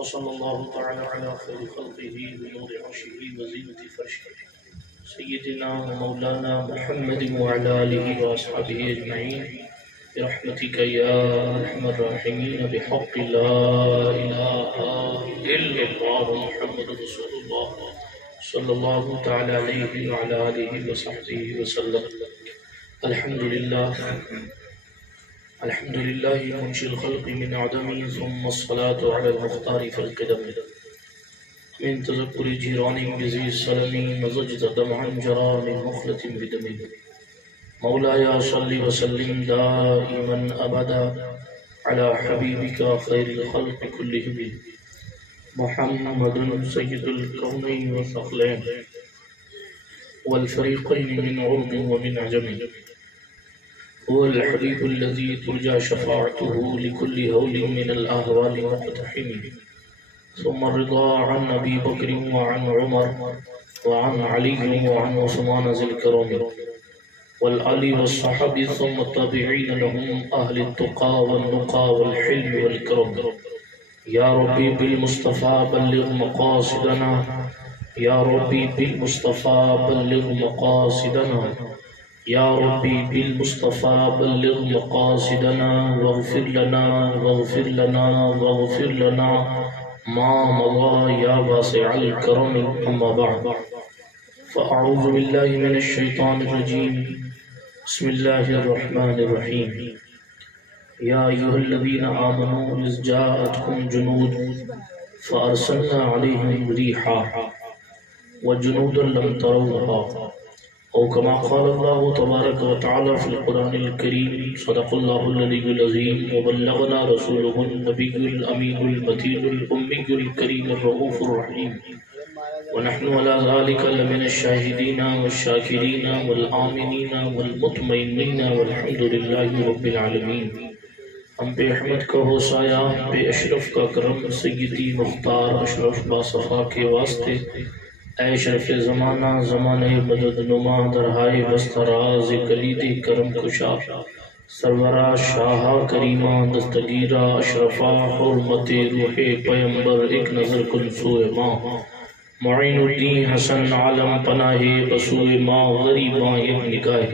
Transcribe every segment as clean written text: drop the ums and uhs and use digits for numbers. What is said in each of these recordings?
وصلى الله تعالى على خير خلقه ونور عرشه وزينة فرشه سيدنا ومولانا محمد وعلى آله وأصحابه أجمعين برحمتك يا أرحم الراحمين بحق لا إله إلا الله محمد رسول الله صلى الله تعالى عليه وعلى آله وصحبه وسلم. الحمد لله منشئ الخلق من عدم ثم الصلاة على المختار في القدم من تذكر جيران بذي السلم مزجت دمعا جرى من مخلة بدم. مولاي صل وسلم دائما أبدا على حبيبك خير الخلق كلهم محمد سيد الكونين والثقلين والفريقين من عرب ومن عجم. هو الحبيب الذي ترجى شفاعته لكل هول من الأهوال مقتحم. ثم الرضا عن أبي بكر وعن عمر وعن علي وعن عثمان ذي الكرم والآل والصحابة ثم التابعين لهم أهل التقى والنقى والحلم والكرم. يا ربي بالمصطفى بلغ مقاصدنا يا ربي بالمصطفى بلغ مقاصدنا يا ربي بالمصطفى بلغ مقاصدنا واغفر لنا واغفر لنا ما مضى يا واسع الكرم. أما بعد فأعوذ بالله من الشيطان الرجيم. بسم الله الرحمن الرحيم. يا أيها الذين آمنوا إذ جاءتكم جنود فأرسلنا عليهم ريحا وجنودا لم تروها أو كما قال الله تبارك وتعالى في القرآن الكريم. صدق الله العلي العظيم وبلغنا رسوله النبي الأمين المتين الأمي الكريم الرؤوف الرحيم ونحن على ذلك لمن الشاهدين والشاكرين والآمنين والمطمئنين والحمد لله رب العالمين. ہم بے احمد کا ہو سایہ بے اشرف کا کرم سیدی مختار اشرف باصفا کے واسطے اے شرف زمانہ زمانہ مدد نما درہائے بستراز کلید کرم کشا سرورہ شاہ کریمہ دستگیرہ اشرفہ حرمت روح پیمبر ایک نظر کن سوئے ماں معین الدین حسن عالم پناہ بسوئے ماں غریباں یک نگاہ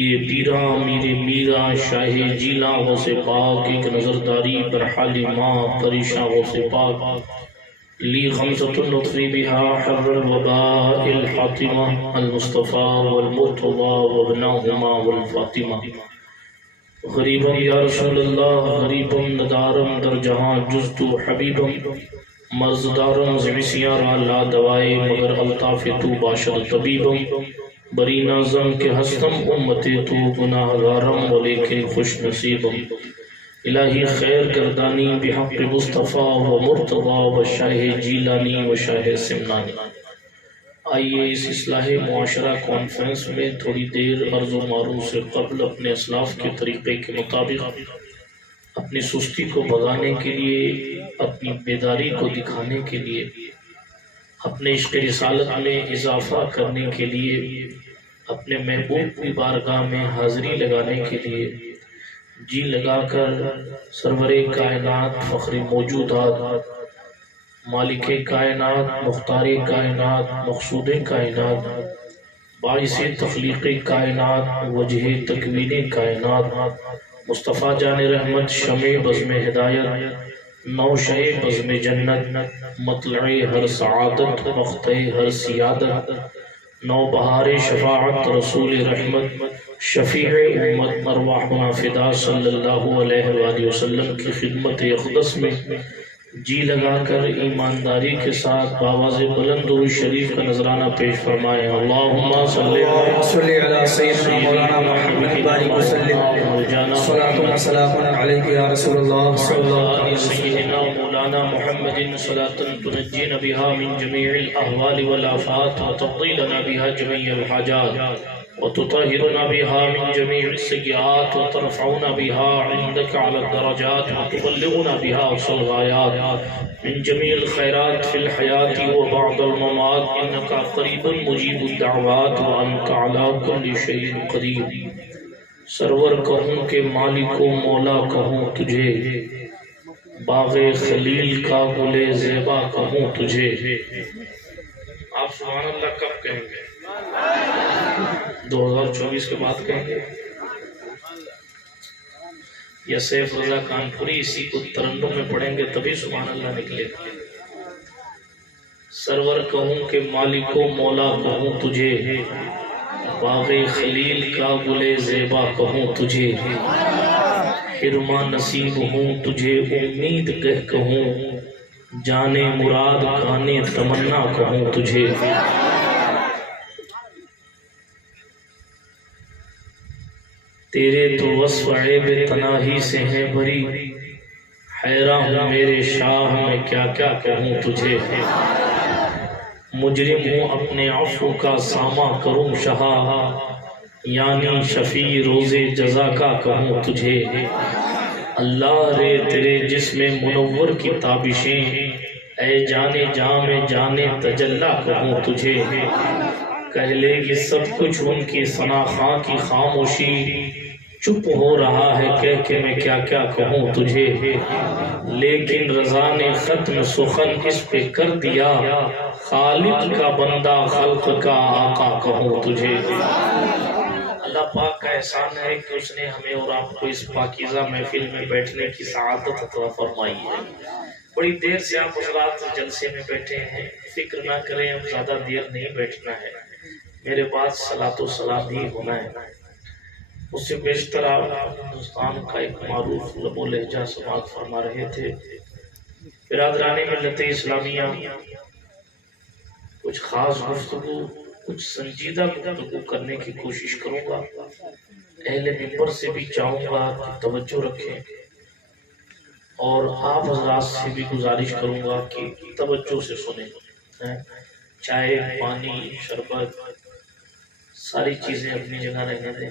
یہ پیرا میرے میرا شاہ جیلا ہو سے پاک ایک نظرداری پر حالی ماں پریشاں ہو سے پاک لی خمسۃ النطفی بها حر الوباء الحاطمہ المصطفیٰ والمرتضی وابناہما والفاطمہ. غریبم یا رسول اللہ غریبم ندارم در جہاں جزتو حبیبم مرزدارم زمسیاں را لا دوائے مگر الطاف تو باشد طبیبم. بری نازم کے ہستم امت تو گناہ گارم ولیکن خوش نصیبم. الہی خیر گردانی بحق مصطفیٰ و مرتضی و شاہ جیلانی و شاہ سمنانی. آئیے اس اصلاح معاشرہ کانفرنس میں تھوڑی دیر عرض و معروف سے قبل اپنے اسلاف کے طریقے کے مطابق اپنی سستی کو بھگانے کے لیے اپنی بیداری کو دکھانے کے لیے اپنے عشق رسالت میں اضافہ کرنے کے لیے اپنے محبوب کی بارگاہ میں حاضری لگانے کے لیے جی لگا کر سرور کائنات فخر موجودات مالک کائنات مختار کائنات مقصود کائنات باعث تخلیق کائنات وجہ تکوین کائنات مصطفیٰ جان رحمت شمع بزم ہدایت نوشہ بزم جنت مطلع ہر سعادت مقطع ہر سیادت نو بہار شفاعت رسول رحمت شفیع امت ارواحنا فدا صلی اللہ علیہ وآلہ وسلم کی خدمت اقدس میں جی لگا کر ایمانداری کے ساتھ بآواز بلند درود شریف کا نذرانہ پیش فرمائیں. اللہم صلی علی سیدنا مولانا محمد بارک وسلم صلاۃ و سلام علیک یا رسول اللہ صلی اللہ علیہ سیدنا مولانا محمد صلاۃ تنجینا بها من جميع الاحوال والآفات وتقضي لنا بها جميع الحاجات وتطهرنا بها من جميع السيئات وترفعنا بها عندك على الدرجات وتبلغنا بها أقصى الغايات من جميع الخيرات في الحياة وبعد الممات إنك قريب مجيب الدعوات وأنت على كل شيء قدير. سرور کہوں کہ مالک و مولا کہوں تجھے باغ خلیل کا گلے زیبا کہوں تجھے. آپ سبحان اللہ کب کہیں گے؟ 2024 کے بعد کہیں گے یا سیف رضا کانپوری اسی کو ترنم میں پڑھیں گے تبھی سبحان اللہ نکلے گا؟ سرور کہوں کہ مالک و مولا کہوں تجھے، باغ خلیل کا گلے زیبا کہوں تجھے، حرما نصیب ہوں تجھے امید گہ کہوں، جانے مراد کانے تمنا کہوں تجھے. تیرے تو وصف عیب تناہی سے ہیں بھری، حیران ہوں میرے شاہ میں کیا کیا کہوں تجھے. مجرم ہوں اپنے عفو کا سامہ کروں شہا، یعنی شفیع روز جزا کا کہوں تجھے. اللہ رے تیرے جسم منور کی تابشیں، اے جانے جام جانے تجلا کہوں تجھے. کہہ لے گی سب کچھ ان کی ثنا خاں کی خاموشی، چپ ہو رہا ہے کہہ کے میں کیا کیا کہوں تجھے. لیکن رضا نے ختم سخن اس پہ کر دیا، خالق کا بندہ خلق کا آقا کہوں تجھے. اللہ پاک کا احسان ہے کہ اس نے ہمیں اور آپ کو اس پاکیزہ محفل میں بیٹھنے کی سعادت عطا فرمائی ہے. بڑی دیر سے آپ اس رات جلسے میں بیٹھے ہیں، فکر نہ کریں اب زیادہ دیر نہیں بیٹھنا ہے، میرے بعد صلاۃ و سلام ہی ہونا ہے. اس سے بیشتر آپ ہندوستان کا ایک معروف لب و لہجہ سماعت فرما رہے تھے. برادران ملت اسلامیہ، کچھ خاص گفتگو، کچھ سنجیدہ گفتگو کرنے کی کوشش کروں گا. اہل ممبر سے بھی چاہوں گا کہ توجہ رکھیں، اور آپ حضرات سے بھی گزارش کروں گا کہ توجہ سے سنیں. چائے، پانی، شربت، ساری چیزیں اپنی جگہ رہنے دیں.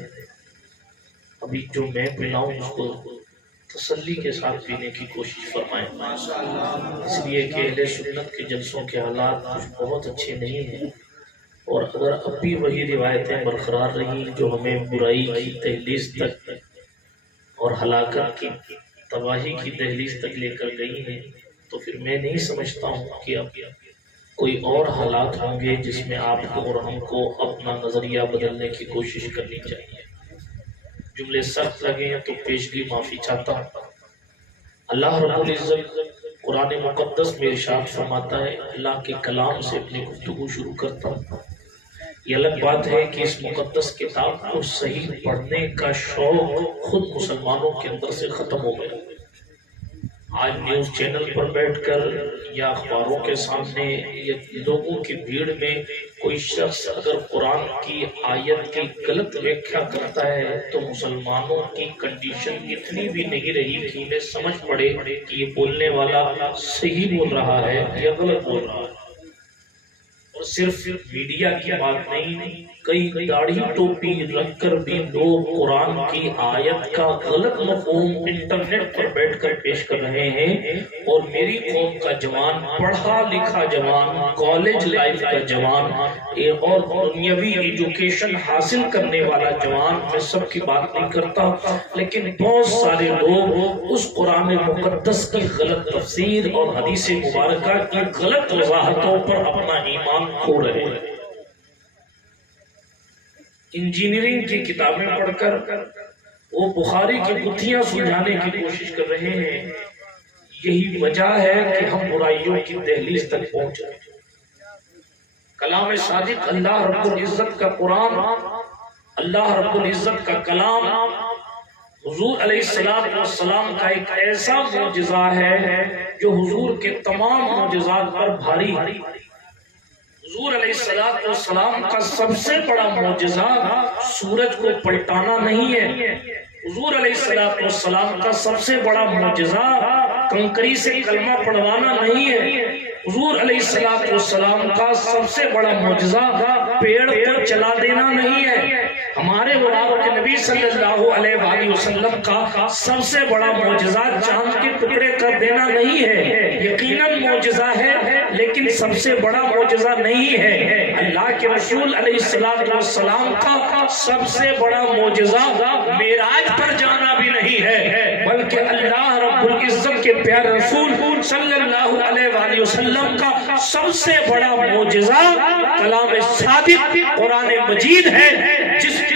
ابھی جو میں پلاؤں اس کو تسلی کے ساتھ پینے کی کوشش فرمائیں، اس لیے کہ اہل سنت کے جلسوں کے حالات بہت اچھے نہیں ہیں. اور اگر اب بھی وہی روایتیں برقرار رہی جو ہمیں برائی کی دہلیز تک اور ہلاکت کی تباہی کی دہلیز تک لے کر گئی ہیں، تو پھر میں نہیں سمجھتا ہوں کہ اب کوئی اور حالات ہوں گے جس میں آپ کو اور ہم کو اپنا نظریہ بدلنے کی کوشش کرنی چاہیے. جملے سخت لگے ہیں تو پیشگی معافی چاہتا ہوں. اللہ رب العزت قرآن مقدس میں ارشاد فرماتا ہے، اللہ کے کلام سے اپنی گفتگو شروع کرتا ہوں. یہ الگ بات ہے کہ اس مقدس کتاب کو صحیح پڑھنے کا شوق خود مسلمانوں کے اندر سے ختم ہو گیا. آج نیوز چینل پر بیٹھ کر یا اخباروں کے سامنے یا لوگوں کی بھیڑ میں کوئی شخص اگر قرآن کی آیت کی غلط ویکھیا کرتا ہے تو مسلمانوں کی کنڈیشن اتنی بھی نہیں رہی کہ انہیں سمجھ پڑے کہ یہ بولنے والا صحیح بول رہا ہے یا غلط بول رہا ہے. اور صرف میڈیا کی بات نہیں، کئی داڑھی ٹوپی رکھ کر بھی لوگ قرآن کی آیت کا غلط مفہوم انٹرنیٹ پر بیٹھ کر پیش کر رہے ہیں. اور میری قوم کا جوان، پڑھا لکھا جوان، کالج لائف کا جوان اور دنیاوی ایجوکیشن حاصل کرنے والا جوان، میں سب کی بات نہیں کرتا، لیکن بہت سارے لوگ اس قرآن مقدس کی غلط تفسیر اور حدیث مبارکہ کی غلط وضاحتوں پر اپنا ایمان کھو رہے ہیں. انجینئرنگ کی کتابیں پڑھ کر وہ بخاری کی گتھیاں سلجھانے کی کوشش کر رہے ہیں. یہی وجہ ہے کہ ہم برائیوں کی دہلیز تک پہنچ رہے ہیں. کلام صادق اللہ رب العزت کا قرآن، اللہ رب العزت کا کلام، حضور علیہ السلام کا ایک ایسا معجزہ ہے جو حضور کے تمام معجزات پر بھاری. حضور علیہ السلام کا سب سے بڑا معجزہ سورج کو پلٹانا نہیں ہے. حضور علیہ السلام کا سب سے بڑا معجزہ کنکری سے کلمہ پڑھوانا نہیں ہے. حضور علیہ السلام کا سب سے بڑا معجزہ پیڑ کو جلا دینا نہیں ہے، ہمارے اور آپ کے نبی صلی اللہ علیہ وآلہ وسلم کا سب سے بڑا معجزہ چاند کے ٹکڑے کر دینا نہیں ہے، یقیناً معجزہ ہے لیکن سب سے بڑا معجزہ نہیں ہے۔ اللہ کے رسول علیہ السلام کا سب سے بڑا معجزہ معراج پر جانا بھی نہیں ہے، بلکہ اللہ رب العزت کے پیارے رسول صلی اللہ علیہ وآلہ وسلم کا سب سے بڑا معجزہ کلام صادق قرآن مجید ہے،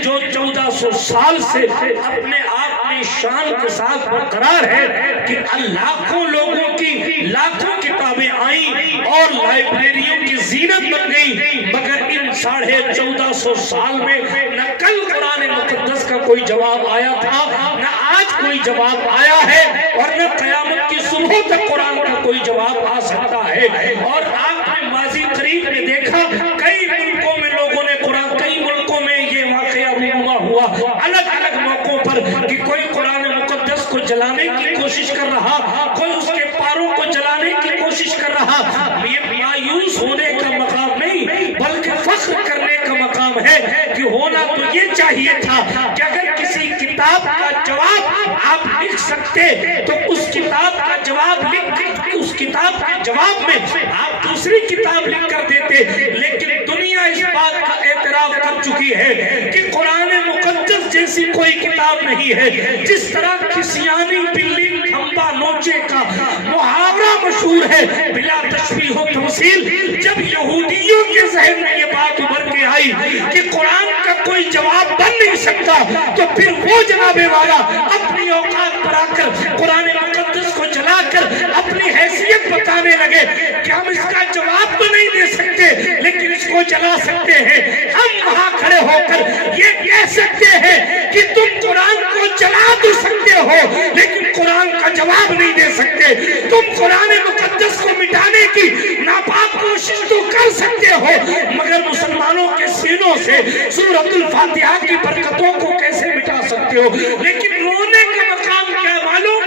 جو 1400 سال سے اپنے آپ میں شان کے ساتھ برقرار ہے کہ لاکھوں لوگوں کی لاکھوں کتابیں آئیں اور لائبریریوں کی زینت بن گئی، مگر ان 1450 سال میں نہ کل قرآن مقدس کا کوئی جواب آیا تھا، نہ آج کوئی جواب آیا ہے، اور نہ قیامت کی صبح تک قرآن کا کوئی جواب آ سکتا ہے۔ اور آپ نے ماضی قریب میں دیکھا کئی ملکوں میں لوگوں نے قرآن، کئی ملکوں میں یہ واقعہ رونما ہوا الگ الگ موقعوں پر کہ کوئی قرآن مقدس کو جلانے کی کوشش کر رہا، کوئی اس کے پاروں کو جلانے کی کوشش کر رہا۔ یہ مایوس ہونے کا مقام نہیں بلکہ فخر کرنے کا مقام ہے کہ ہونا تو یہ چاہیے تھا کہ اگر کسی کتاب کا جواب آپ لکھ سکتے تو اس کتاب کا جواب لکھ کے اس کتاب کے جواب میں آپ دوسری کتاب لکھ کر دیتے، لیکن دنیا اس بات کا اعتراف کر چکی ہے کہ قرآن مقدس جیسی کوئی کتاب نہیں ہے۔ جس طرح کسیانی بلی کھمبا نوچے کا محاورہ مشہور ہے بلا تشبیہ و تمثیل، جب یہودیوں کے ذہن میں یہ بات ابھر کے آئی کہ قرآن کا کوئی جواب بن نہیں سکتا، تو پھر وہ جناب والا اپنی اوقات پر آ کر قرآن مقدس کو جلا کر اپنی حیثیت بتانے لگے کہ ہم اس کا جواب تو نہیں دے سکتے لیکن اس کو جلا سکتے ہیں۔ ہم وہاں کھڑے ہو کر یہ کہہ سکتے ہیں کہ تم قرآن کو جلا تو سکتے ہو لیکن قرآن کا جواب نہیں دے سکتے، تم قرآن مقدس کو مٹانے کی ناپاک کوشش تو کر سکتے ہو مگر مسلمانوں کے سینوں سے سورۃ الفاتحہ کی برکتوں کو کیسے مٹا سکتے ہو؟ لیکن رونے کا مقام کیا معلوم؟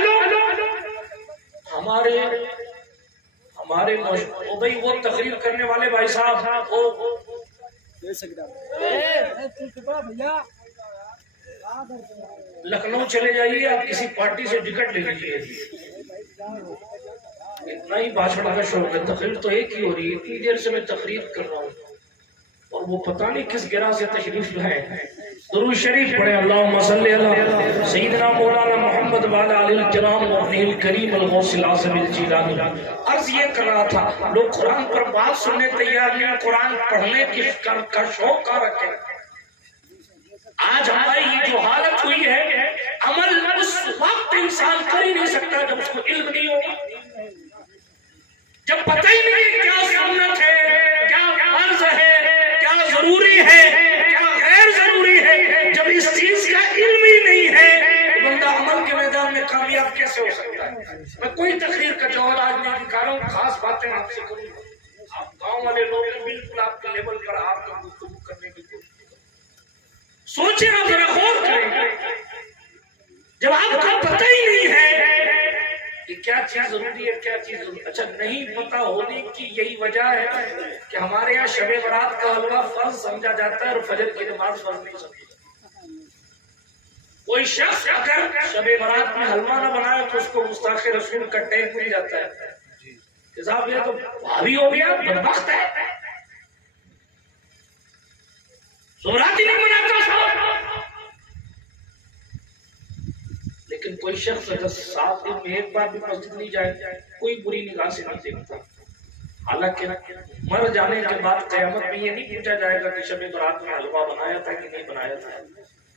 ہمارے بھائی وہ تقریر کرنے والے بھائی صاحب لکھنؤ چلے جائیے، آپ کسی پارٹی سے ٹکٹ لے لیجیے، اتنا ہی بھاشن کا شوق ہے، تقریر تو ایک ہی ہو رہی ہے، اتنی دیر سے میں تقریر کر رہا ہوں اور وہ پتہ نہیں کس گرہ سے تشریف لائے۔ درود شریف پڑھیں، اللہم صلی علی سیدنا مولانا محمد وعلی آلہ الکرام وابنہ الکریم الغوث العظم الجیلانی۔ عرض یہ کر رہا تھا لوگ قرآن پر بات سننے تیار نہیں، قرآن پڑھنے کا شوق کا رکھے۔ آج ہماری یہ جو حالت ہوئی ہے، عمل اس وقت انسان کر ہی نہیں سکتا جب اس کو علم نہیں ہوگا، جب پتہ ہی نہیں کیا سنت ہے، کیا فرض ہے، کیا ضروری ہے، کیا غیر ضروری ہے، جب اس چیز کا علم ہی نہیں ہے تو بندہ عمل کے میدان میں کامیاب کیسے ہو سکتا ہے؟ میں کوئی تقریر کا جوہر آج نہیں دکھا رہا ہوں، خاص باتیں آپ سے کروں گا، آپ گاؤں والے لوگ ہیں، بالکل آپ کے لیول پر آپ کا گفتگو کرنے کی کوشش سوچیں، آپ ذرا غور کریں، جب آپ کو پتہ ہی نہیں ہے کہ کیا چیز ضروری ہے کیا چیز ضروری۔ اچھا، نہیں پتہ ہونے کی یہی وجہ ہے کہ ہمارے یہاں شب برات کا حلوہ فرض سمجھا جاتا ہے اور فجر کی نماز فرض نہیں سمجھا جاتا۔ کوئی شخص اگر شب برات میں حلوہ نہ بنائے تو اس کو گستاخ رسول کا ٹیگ مل جاتا ہے کہ صاحب یہ تو بھابی ہو گیا، بدبخت ہے، زمراتی نہیں بناتا صاحب۔ لیکن کوئی شخص اگر 7 دن میں ایک بار بھی مسجد نہیں جائے، کوئی بری نگاہ سے نہیں دیکھتا۔ حالانکہ مر جانے کے بعد قیامت میں یہ نہیں پوچھا جائے گا کہ شب برات میں حلوہ بنایا تھا کہ نہیں بنایا تھا،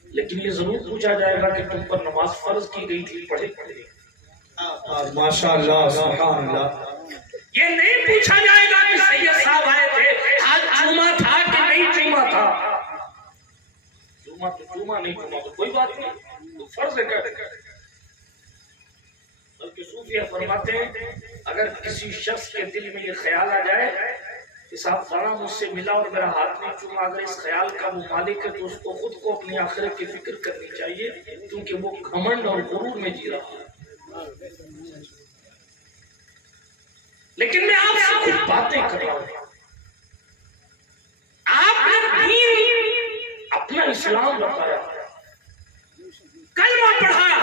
لیکن یہ ضرور پوچھا جائے گا کہ تم پر نماز فرض کی گئی تھی، پڑھے پڑھے؟ ماشاءاللہ، سبحان اللہ۔ یہ نہیں پوچھا جائے گا کہ سید صاحب آئے تھے، آج جمعہ تھا کہ نہیں جمعہ تھا۔ جمعہ نہیں جمعہ تو کوئی بات نہیں، تو فرض ہے کیا؟ بلکہ صوفیہ فرماتے ہیں اگر کسی شخص کے دل میں یہ خیال آ جائے کہ صاحب فلاں مجھ سے ملا اور میرا ہاتھ نہیں چوما، اگر اس خیال کا وہ مالک ہے تو اس کو خود کو اپنی آخرت کی فکر کرنی چاہیے، کیونکہ وہ گھمنڈ اور غرور میں جی رہا ہے۔ لیکن میں آپ سے کچھ باتیں کر رہا ہوں، آپ نے اپنا اسلام بتایا، کلمہ پڑھایا،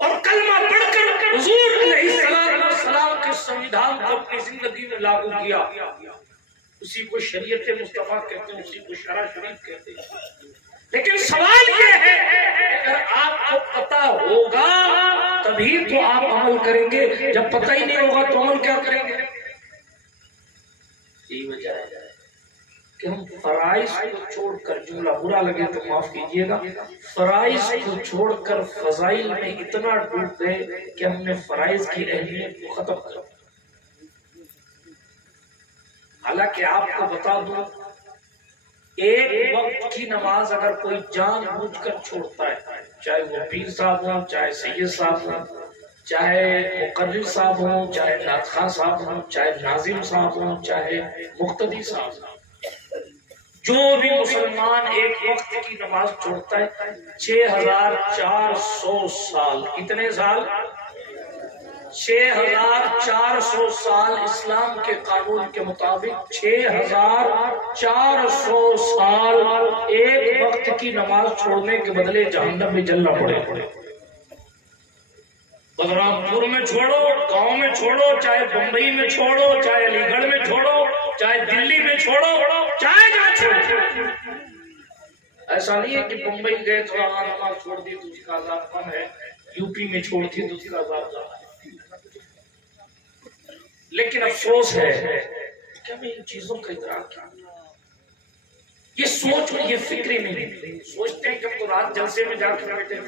اور کلمہ پڑھ کر حضور علیہ السلام کے سنویدھان کو اپنی زندگی میں لاگو کیا۔ اسی کو شریعت مصطفیٰ کہتے ہیں، اسی کو شرع شریف کہتے ہیں۔ لیکن سوال یہ ہے اگر آپ کو پتہ ہوگا تبھی تو آپ عمل کریں گے، جب پتہ ہی نہیں ہوگا تو عمل کیا کریں گے؟ یہی وجہ ہے کہ ہم فرائض کو چھوڑ کر، جملہ برا لگے تو معاف کیجئے گا، فرائض کو چھوڑ کر فضائل میں اتنا ڈوب گئے کہ ہم نے فرائض کی اہمیت کو ختم کر دیا۔ حالانکہ آپ کو بتا دوں، ایک وقت کی نماز اگر کوئی جان بوجھ کر چھوڑتا ہے، چاہے وہ پیر صاحب ہوں، چاہے سید صاحب ہوں، چاہے مقرر صاحب ہوں، چاہے ناطخواں صاحب ہوں، چاہے ناظم صاحب ہوں، چاہے مقتدی صاحب ہوں، جو بھی مسلمان ایک وقت کی نماز چھوڑتا ہے 6400 سال، کتنے سال؟ 6400 سال اسلام کے قانون کے مطابق 6400 سال ایک وقت کی نماز چھوڑنے کے بدلے جہنم میں جلنا پڑے۔ بلرام پور میں چھوڑو، گاؤں میں چھوڑو، چاہے بمبئی میں چھوڑو، چاہے علی گڑھ میں چھوڑو، چاہے دلی میں چھوڑو، چاہے جہاں چھوڑو۔ ایسا نہیں ہے کہ بمبئی گئے تو نماز چھوڑ دی تو اس کا عذاب کم ہے، یو پی میں چھوڑ دی تو اس کا عذاب زیادہ ہے۔ لیکن افسوس ہے کہ ہمیں ان چیزوں کا ادراک کیا، یہ سوچ اور یہ فکر نہیں سوچتے ہیں کہ ہم تو رات جلسے میں جا کے بیٹھے تھے،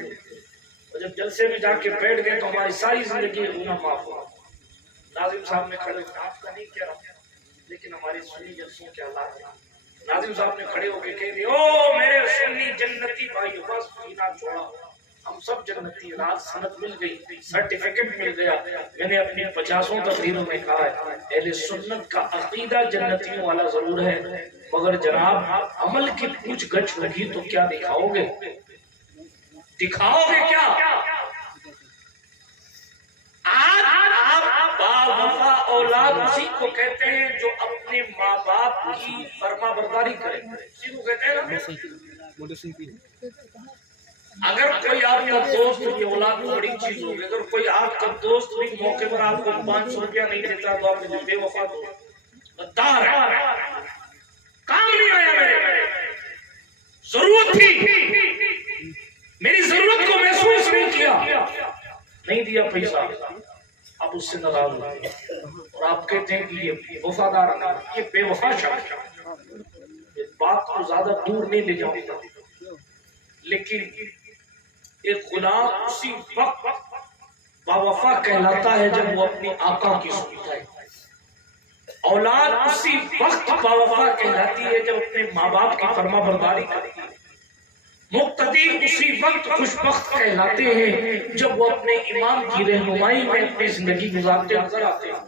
اور جب جلسے میں جا کے بیٹھ گئے تو ہماری ساری زندگی گناہ معاف ہوا۔ ناظم صاحب نے کھڑے ہوئے، آپ کا نہیں کہہ رہا لیکن ہماری سنی جلسوں کے حالات ہیں، ناظم صاحب نے کھڑے ہو کے کہہ دیا، او میرے سنی جنتی بھائی، بس پینا چھوڑا، ہم سب جنتی۔ رات سند مل گئی، سرٹیفکیٹ مل گیا۔ میں نے اپنی 50 تقریروں میں کہا ہے اہل سنت کا عقیدہ جنتیوں والا ضرور ہے، مگر جناب عمل کی پوچھ گچھ ہوگی تو کیا دکھاؤ گے؟ دکھاؤ گے کیا؟ آپ باوفا اولاد اسی کو کہتے ہیں جو اپنے ماں باپ کی فرما برداری کرے، اسی کو کہتے ہیں نا۔ اگر کوئی آپ کا دوست، یہ اولاد کو بڑی چیز ہوگی، اگر کوئی آپ کا دوست بھی موقع پر آپ کو 500 روپیہ نہیں دیتا تو آپ نے بے وفا دو، غدار ہے، کام نہیں آیا، میرے ضرورت تھی، میری ضرورت کو محسوس نہیں کیا، نہیں دیا پیسہ، آپ اس سے ناراض ہوتے ہیں اور آپ کہتے ہیں کہ یہ وفادار ہے، یہ بے وفا شخص ہے۔ بات کو زیادہ دور نہیں لے جاؤں گا، لیکن ایک غلام اسی وقت باوفا کہلاتا ہے جب وہ اپنی آقا کی سنتا ہے، اولاد اسی وقت باوفا کہلاتی ہے جب اپنے ماں باپ کی فرما برداری کرتی ہے، مقتدی اسی وقت خوش بخت کہلاتے ہیں جب وہ اپنے امام کی رہنمائی میں اپنی زندگی گزارتے نظر آتے ہیں۔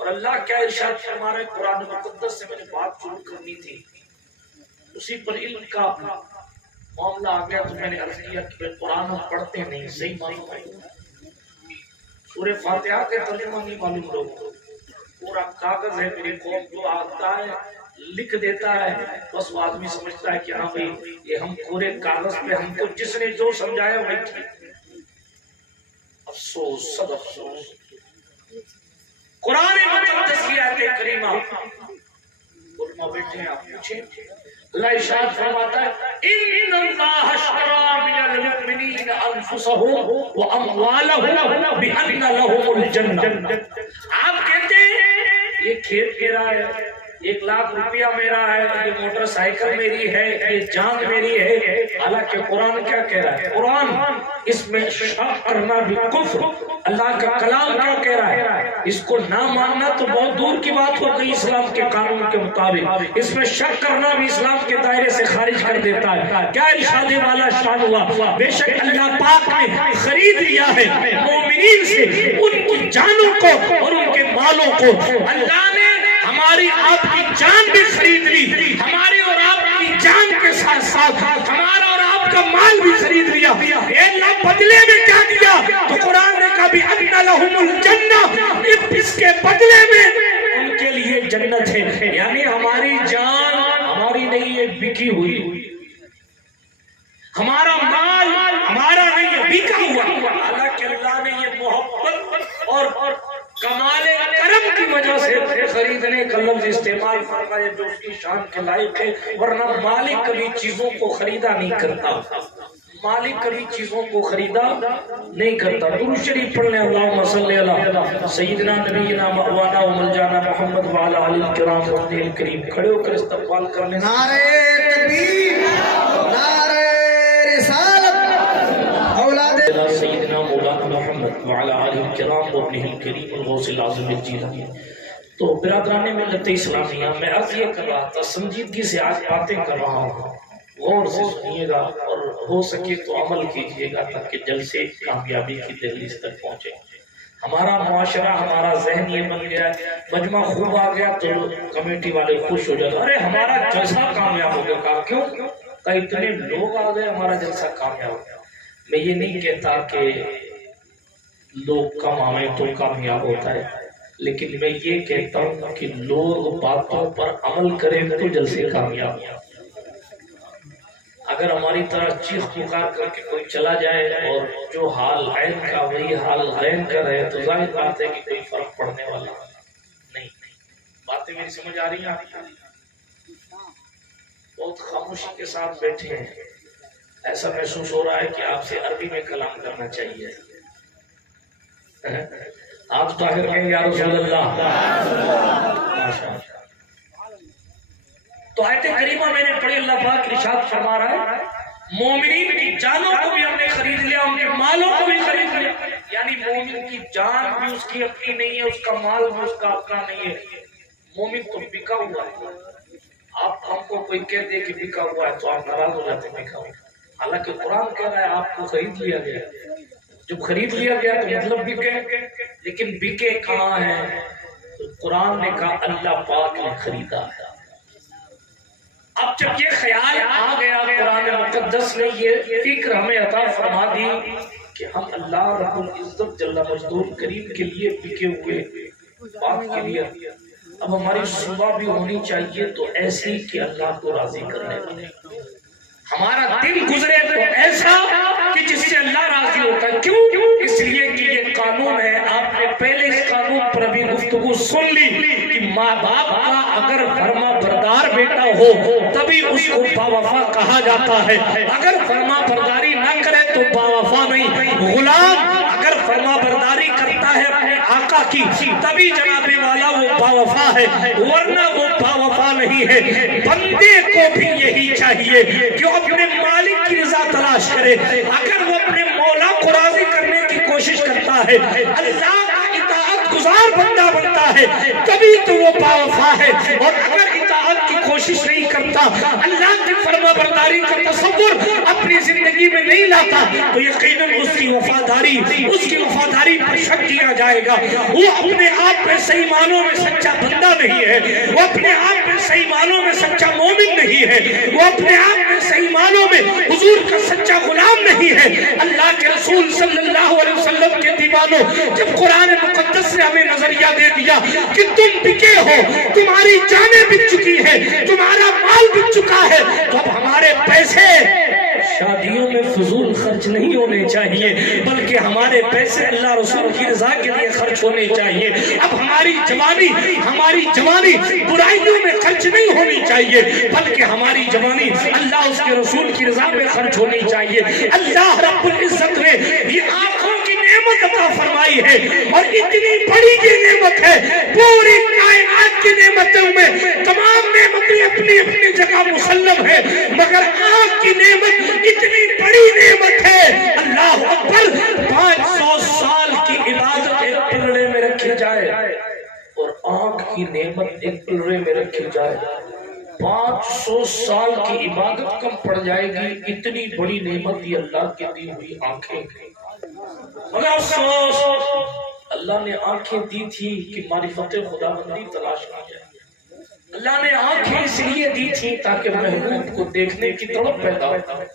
اور اللہ کیا ارشاد فرما رہے ہیں قرآن مقدس سے، میں نے بات شروع کرنی تھی، اسی پر علم کا معاملہ آ گیا تو میں نے عرض کیا کہ قرآن ہم پڑھتے نہیں، صحیح معلوم ہے، سورہ فاتحہ کے ترجمہ نہیں معلوم، لوگ پورا کاغذ ہے میرے قوم جو آتا ہے لکھ دیتا ہے، بس وہ آدمی سمجھتا ہے کہ ہاں بھائی یہ ہم پورے کاغذ پہ ہم کو جس نے جو سمجھایا وہی ٹھیک۔ افسوس، سب افسوس، قرآن مقدس کی آیت کریمہ، علماء بیٹھے ہیں آپ پوچھیں، اللہ ارشاد فرماتا ہے ان اللہ اشتری من المؤمنین انفسهم واموالهم بان لهم الجنہ۔ آپ کہتے ہیں یہ کھیت میرا ہے، 1,00,000 روپیہ میرا ہے، یہ موٹر سائیکل میری ہے، یہ جان میری ہے، حالانکہ قرآن کیا کہہ رہا ہے؟ قرآن اس میں شک کرنا بھی کفر، اللہ کا کلام کیا کہہ رہا ہے؟ اس کو نہ ماننا تو بہت دور کی بات ہو گئی اسلام کے قانون کے مطابق، اس میں شک کرنا بھی اسلام کے دائرے سے خارج کر دیتا ہے۔ کیا ارشاد والا شان ہوا، بے شک اللہ پاک نے خرید لیا ہے مومنین سے ان کی جانوں کو اور ان کے مالوں کو، اللہ نے ہماری آپ کی جان بھی خرید لی، ہماری اور آپ کی جان کے ساتھ ساتھ ہمارا اور آپ کا مال بھی خرید لیا، اللہ بدلے میں کیا دیا؟ تو قرآن نے کہا بِأَنَّ لَهُمُ الْجَنَّةَ، اس کے بدلے میں ان کے لیے جنت ہے، یعنی ہماری جان ہماری نہیں بکی ہوئی، ہمارا مال ہمارا نہیں ہے، بکا ہوا۔ حالانکہ اللہ نے یہ محبت اور کمال کرم کی وجہ سے خریدنے کا لفظ استعمال فرمایا جو اس کی شان کے لائق ہے، ورنہ مالک کبھی چیزوں کو خریدا نہیں کرتا، مالک کبھی چیزوں کو خریدا نہیں کرتا۔ درود شریف پڑھ لیں، اللہم صلی علی سیدنا نبینا مولانا و ملجانا محمد وعلی آلہ الکرام وصحبہ الکریم۔ کھڑے ہو کر استقبال کر لیں۔ نعرہ تکبیر، نعرہ رسالت، اولاد سیدنا مولانا محمد وعلی آلہ الکرام وابنہ الکریم الغوث العظیم الجیلانی۔ تو برادران ملت اسلامیہ، میں عرض یہ کر رہا تھا، سنجیدگی سے آج باتیں کر رہا ہوں، غور سے سنیے گا اور ہو سکے تو عمل کیجئے گا تاکہ جلسے کامیابی کی دہلیز تک پہنچے۔ ہمارا معاشرہ، ہمارا ذہن یہ بن گیا ہے، مجمع خوب آ گیا تو کمیٹی والے خوش ہو جاتے، ارے ہمارا جلسہ کامیاب ہو گیا۔ کہا کیوں؟ کہ اتنے لوگ آ گئے، ہمارا جلسہ کامیاب ہو گیا۔ میں یہ نہیں کہتا کہ لوگ کم آئیں تو کامیاب ہوتا ہے، لیکن میں یہ کہتا ہوں کہ لوگ باتوں پر عمل کریں تو جلسے کامیاب ہیں۔ اگر ہماری طرح چیخ پکار کر کے کوئی چلا جائے اور جو حال عین کا وہی حال غین کا رہے تو ظاہر بات ہے کہ کوئی فرق پڑنے والا نہیں۔ باتیں میری سمجھ آ رہی ہیں؟ بہت خاموشی کے ساتھ بیٹھے ہیں، ایسا محسوس ہو رہا ہے کہ آپ سے عربی میں کلام کرنا چاہیے۔ آپ طاہر ہیں یا رسول اللہ؟ ماشاءاللہ۔ تو آیت کریمہ میں نے پڑھی، اللہ پاک ارشاد فرما رہا ہے مومنین کی جانوں کو بھی ہم نے خرید لیا، ان کے مالوں کو بھی خرید لیا۔ یعنی مومن کی جان بھی اس کی اپنی نہیں ہے، اس کا مال بھی اس کا اپنا نہیں ہے، مومن تو بکا ہوا ہے۔ آپ ہم کو کوئی کہہ دے کہ بکا ہوا ہے تو آپ ناراض ہو جاتے ہیں، بکا ہوا ہے۔ حالانکہ قرآن کہہ رہا ہے آپ کو خرید لیا گیا، جب خرید لیا گیا تو مطلب بکے، لیکن بکے کہاں ہیں؟ تو قرآن نے کہا اللہ پاک نے خریدا ہے۔ اب جب یہ خیال آ گیا، قرآن مقدس نے یہ فکر ہمیں عطا فرما دی کہ ہم اللہ رب العزت جل مجدور کریم کے لیے بکے ہوئے بات کے لیے، اب ہماری صبح بھی ہونی چاہیے تو ایسی کہ اللہ کو راضی کرنے والے، ہمارا دل گزرے تو ایسا کہ جس سے اللہ راضی ہوتا ہے۔ کیوں؟ اس لیے کہ یہ قانون ہے، آپ نے پہلے اس قانون پر ابھی گفتگو سن لی کہ ماں باپ کا اگر فرما بردار بیٹا ہو تبھی اس کو باوفا کہا جاتا ہے، اگر فرما برداری نہ کرے تو باوفا نہیں۔ غلام اگر فرما برداری کرتا ہے اپنے آقا کی تبھی جناب والا وہ باوفا ہے، ورنہ وہ باوفا نہیں ہے۔ بندے کو بھی یہی چاہیے کہ اپنے مالک کی رضا تلاش کرے، اگر وہ اپنے مولا کو راضی کرنے کی کوشش کرتا ہے، اللہ کا اطاعت گزار بندہ بنتا ہے، تبھی تو وہ باوفا ہے۔ اور اگر اطاعت کی کوشش نہیں کرتا، اللہ کی فرما برداری کا تصور اپنی زندگی میں نہیں لاتا تو یقیناً اس کی وفاداری پر شک کیا جائے گا۔ وہ اپنے آپ میں صحیح معنوں میں سچا بندہ نہیں ہے، وہ اپنے آپ میں صحیح معنوں میں سچا مومن نہیں ہے، وہ اپنے آپ میں صحیح معنوں میں حضور کا سچا غلام نہیں ہے۔ اللہ کے رسول صلی اللہ علیہ وسلم کے دیوانوں، جب قرآن مقدس نے ہمیں نظریہ دے دیا کہ تم بکے ہو، تمہاری جانیں بک چکی ہیں، تمہارا مال بک چکا ہے، تو اب ہمارے پیسے شادیوں میں فضول خرچ نہیں ہونے چاہیے، بلکہ ہمارے پیسے اللہ رسول کی رضا کے لیے خرچ ہونے چاہیے۔ اب ہماری جوانی برائیوں میں خرچ نہیں ہونی چاہیے، بلکہ ہماری جوانی اللہ اس کے رسول کی رضا میں خرچ ہونی چاہیے۔ اللہ رب العزت نے یہ آنکھوں کی نعمت عطا فرمائی ہے، اور اتنی بڑی یہ نعمت ہے، پوری کائنات کی نعمتوں میں تمام نعمتیں اپنی اپنی جگہ مسلم ہے، مگر آنکھ کی نعمت اتنی بڑی نعمت ہے، اللہ اکبر، 500 سال کی عبادت ایک پلڑے میں رکھی جائے اور آنکھ کی نعمت ایک پلڑے میں رکھی جائے، 500 سال کی عبادت کم پڑ جائے گی، اتنی بڑی نعمت یہ اللہ کی دی ہوئی آنکھیں۔ مگر افسوس، اللہ نے آنکھیں دی تھی کہ معرفت خدا بندی تلاش کی جائے، اللہ نے آنکھیں اس لیے دی تھی تاکہ محبوب کو دیکھنے کی تڑپ پیدا ہوتا ہے،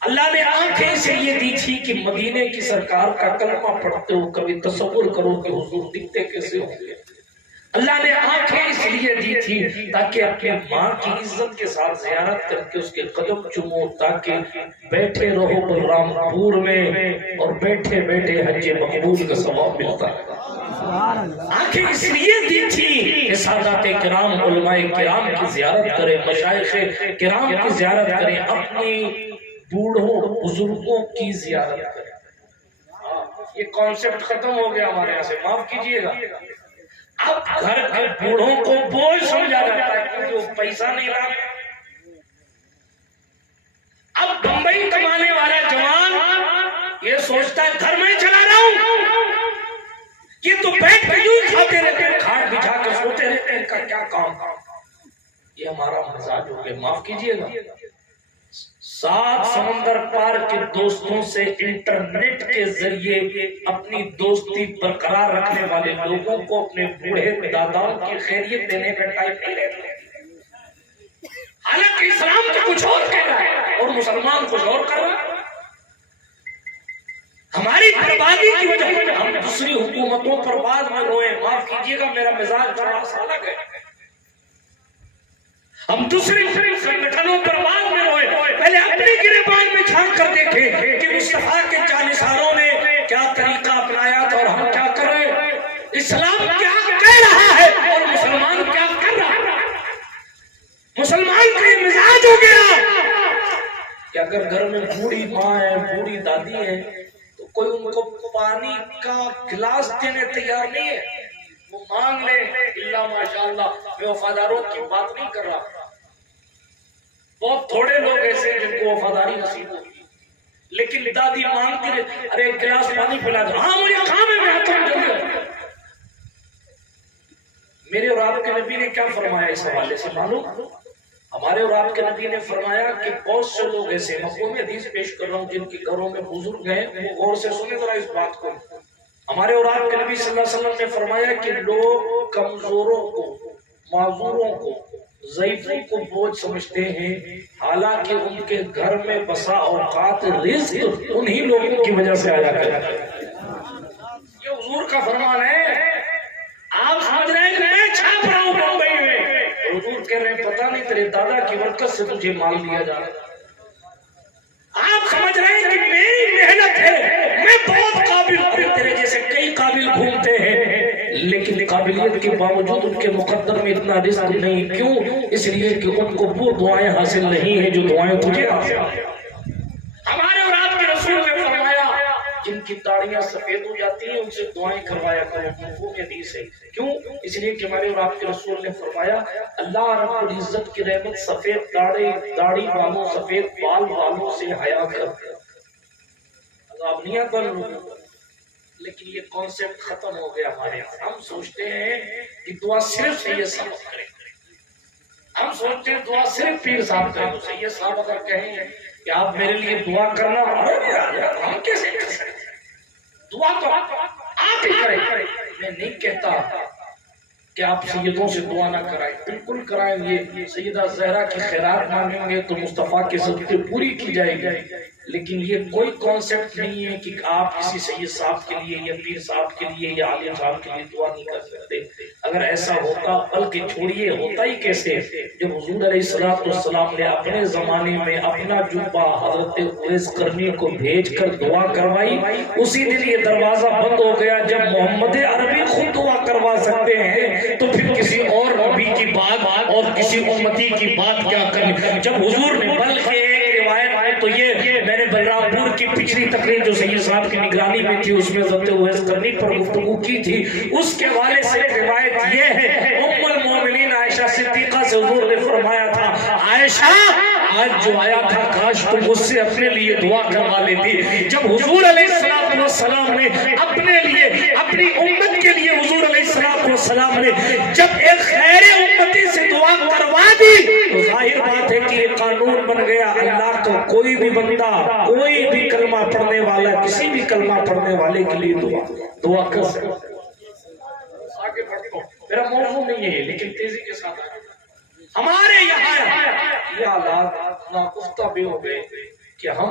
اللہ نے آنکھیں اس لیے دی تھی کہ مدینے کی سرکار کا کلمہ پڑھتے ہو کبھی تصور کرو کہ حضور دکھتے کیسے ہوں گے، اللہ نے آنکھیں اس لیے دی تھی تاکہ اپنے ماں کی عزت کے ساتھ زیارت کر کے اس کے قدم چومو، تاکہ بیٹھے رہو بلرام پور میں اور بیٹھے بیٹھے حج مقبول کا ثواب ملتا ہے۔ آنکھیں اس لیے دی تھی کہ سادات کرام، علماء کرام کی زیارت کریں، مشائخ کرام کی زیارت کریں، اپنی بوڑھوں بزرگوں کی زیارت کریں۔ یہ کانسیپٹ ختم ہو گیا ہمارے یہاں سے، معاف کیجئے گا۔ اب گھر کے بوڑھوں کو بوجھ سمجھا جاتا ہے کیونکہ وہ پیسہ نہیں لا۔ اب بمبئی کمانے والا جوان یہ سوچتا ہے گھر میں چلا رہا ہوں، یہ تو بیٹھ کے یوں کھاتے رہتے ہیں، کھاٹ بچھا کے سوتے رہتے ہیں، ان کا کیا کام؟ یہ ہمارا مزاج ہو گیا، معاف کیجئے گا۔ 7 سمندر پار کے دوستوں سے انٹرنیٹ کے ذریعے اپنی دوستی برقرار رکھنے والے لوگوں کو اپنے بوڑھے داداؤں کی خیریت دینے کا ٹائم نہیں رہتا، حالانکہ اسلام تو کچھ اور کہہ رہا ہے اور مسلمان کچھ اور کر رہا ہے۔ ہماری بربادی کی وجہ سے ہم دوسری حکومتوں پر بعد میں روئے، معاف کیجیے گا میرا مزاج تھوڑا سا الگ ہے، ہم دوسری سنگٹھنوں پر بعد میں روئے، پہلے اپنی گریبان میں جھانک کر دیکھیں کہ مصطفیٰ کے جانثاروں نے کیا طریقہ اپنایا تھا اور ہم کیا کر رہے ہیں، اسلام کیا کہہ رہا ہے اور مسلمان کیا کر رہا ہے۔ مسلمان کا یہ مزاج ہو گیا کہ اگر گھر میں بوڑھی ماں ہے، بوڑھی دادی ہے، تو کوئی ان کو پانی کا گلاس دینے تیار نہیں ہے، وہ مانگ لے، اللہ ماشاءاللہ۔ میں وفاداروں کی بات نہیں کر رہا، بہت تھوڑے لوگ ایسے ہیں جن کو وفاداری نصیب ہوتی، لیکن دادی مانگتی رہے، ارے ایک گلاس پانی پلا دو، ہاں مجھے کام ہے، میں آتا ہوں جلدی۔ میرے اور آپ کے نبی نے کیا فرمایا اس حوالے سے معلوم؟ ہمارے اور آپ کے نبی نے فرمایا کہ بہت سے لوگ ایسے، مفہوم حدیث پیش کر رہا ہوں، جن کے گھروں میں بزرگ ہیں، وہ غور سے سنیں ذرا اس بات کو۔ ہمارے اور آپ کے نبی صلی اللہ علیہ وسلم نے فرمایا کہ لوگ کمزوروں کو، معذوروں کو، ضعیفوں کو بوجھ سمجھتے ہیں، حالانکہ ان کے گھر میں بسا اوقات رزق انہی لوگوں کی وجہ سے آیا کرتا ہے۔ یہ حضور کا فرمان ہے۔ آپ سمجھ رہے ہیں کہ میں چھاپ رہا ہوں بمبئی میں، حضور کہہ رہے ہیں پتہ نہیں تیرے دادا کی برکت سے تجھے مال دیا جا رہا ہے۔ آپ سمجھ رہے ہیں کہ میری محنت ہے، میں بہت قابل ہوں، تیرے جیسے کئی قابل گھومتے ہیں، لیکن قابلیت کے باوجود ان کے مقدر میں اتنا رزق نہیں۔ کیوں؟ اس لیے کہ ان کو وہ دعائیں حاصل نہیں ہیں جو دعائیں تجھے حاصل ہیں۔ ہمارے اور آپ کے رسول نے فرمایا جن کی داڑیاں سفید ہو جاتی ہیں ان سے دعائیں کروایا کرو، مفہوم حدیث ہے۔ کیوں؟ اس لیے کہ ہمارے اور آپ کے رسول نے فرمایا اللہ رب العزت کی رحمت سفید داڑھی والوں، سفید بال والوں سے حیا کرتے ہیں۔ عذاب نہیں آتا لوگوں کو، لیکن یہ کانسیپٹ ختم ہو گیا ہمارے یہاں۔ ہم سوچتے ہیں کہ دعا صرف سید صاحب کریں، ہم سوچتے ہیں دعا صرف پیر صاحب کریں۔ تو سید صاحب اگر کہیں کہ آپ میرے لیے دعا کرنا، ہم کیسے کر سکتے ہیں؟ دعا تو آپ ہی کریں۔ میں نہیں کہتا کہ آپ سیدوں سے دعا نہ کرائیں، بالکل کرائیں، یہ سیدہ زہرا کی خیرات مانگیں گے تو مصطفیٰ کے صدقے پوری کی جائے گی، لیکن یہ کوئی کانسیپٹ نہیں ہے کہ آپ کسی سید صاحب کے لیے یا پیر صاحب کے لیے یا عالم صاحب کے لیے دعا نہیں کر سکتے۔ اگر ایسا ہوتا، بلکہ چھوڑیے ہوتا ہی کیسے، جب حضور علیہ السلام نے اپنے زمانے میں اپنا جوبہ حضرت اویس قرنی کو بھیج کر دعا کروائی، اسی دن یہ دروازہ بند ہو گیا۔ جب محمد عربی خود دعا کروا سکتے ہیں تو پھر کسی اور نبی کی بات اور کسی امتی کی بات کیا کرنی۔ جب حضور نے بلکہ ایک روایت میں تو یہ میں نے بلرام پور کی پچھلی تقریر جو سید صاحب کی نگرانی میں تھی اس میں حضرت اویس قرنی پر گفتگو کی تھی، اس کے حوالے سے روایت یہ ہے، ام المومنین عائشہ صدیقہ سے حضور نے فرمایا تھا عائشہ آج جو آیا تھا کاش تم مجھ سے اپنے لیے دعا کروا لیتی۔ جب حضور علیہ السلام نے اپنے لیے، اپنی امت کے لیے، حضور علیہ السلام نے جب ایک خیر امتی سے دعا کروا دی تو ظاہر بات ہے کہ یہ قانون بن گیا، اللہ کو کوئی بھی بندہ، کوئی بھی کلمہ پڑھنے والا کسی بھی کلمہ پڑھنے والے کے لیے دعا کر سکتا ہے۔ آگے بڑھتا ہوں، میرا موضوع نہیں ہے لیکن تیزی کے ساتھ ہمارے یہاں یہ حالات ناگفتہ بھی ہو گئے کہ ہم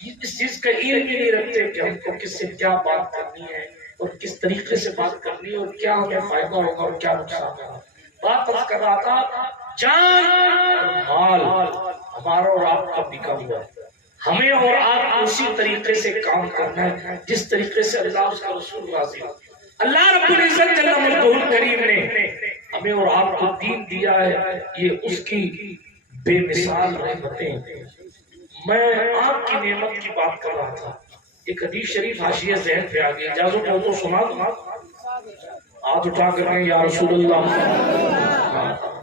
اس چیز کا علم ہی نہیں رکھتے کہ ہم کو کس سے کیا بات کرنی ہے، اور کس طریقے سے بات کرنی ہے اور کیا ہمیں فائدہ ہوگا اور کیا نقصان ہوگا. بات عرض کر رہا تھا جان اور مال ہمارا اور آپ کا بکا ہوا ہے. ہمیں اور آپ کو اسی طریقے سے کام کرنا ہے جس طریقے سے اللہ اس کا رسول راضی ہو. اللہ رب العزت جل مجدہ کریم نے ہمیں اور آپ کو دین دیا ہے، یہ اس کی بے مثال رحمتیں ہیں. میں آپ کی نعمت کی بات کر رہا تھا. ایک حدیث شریف حاشیہ ذہن پہ آ گئی، اجازت ہو تو سنا دوں. ہاتھ اٹھا کر کہیں یا رسول اللہ.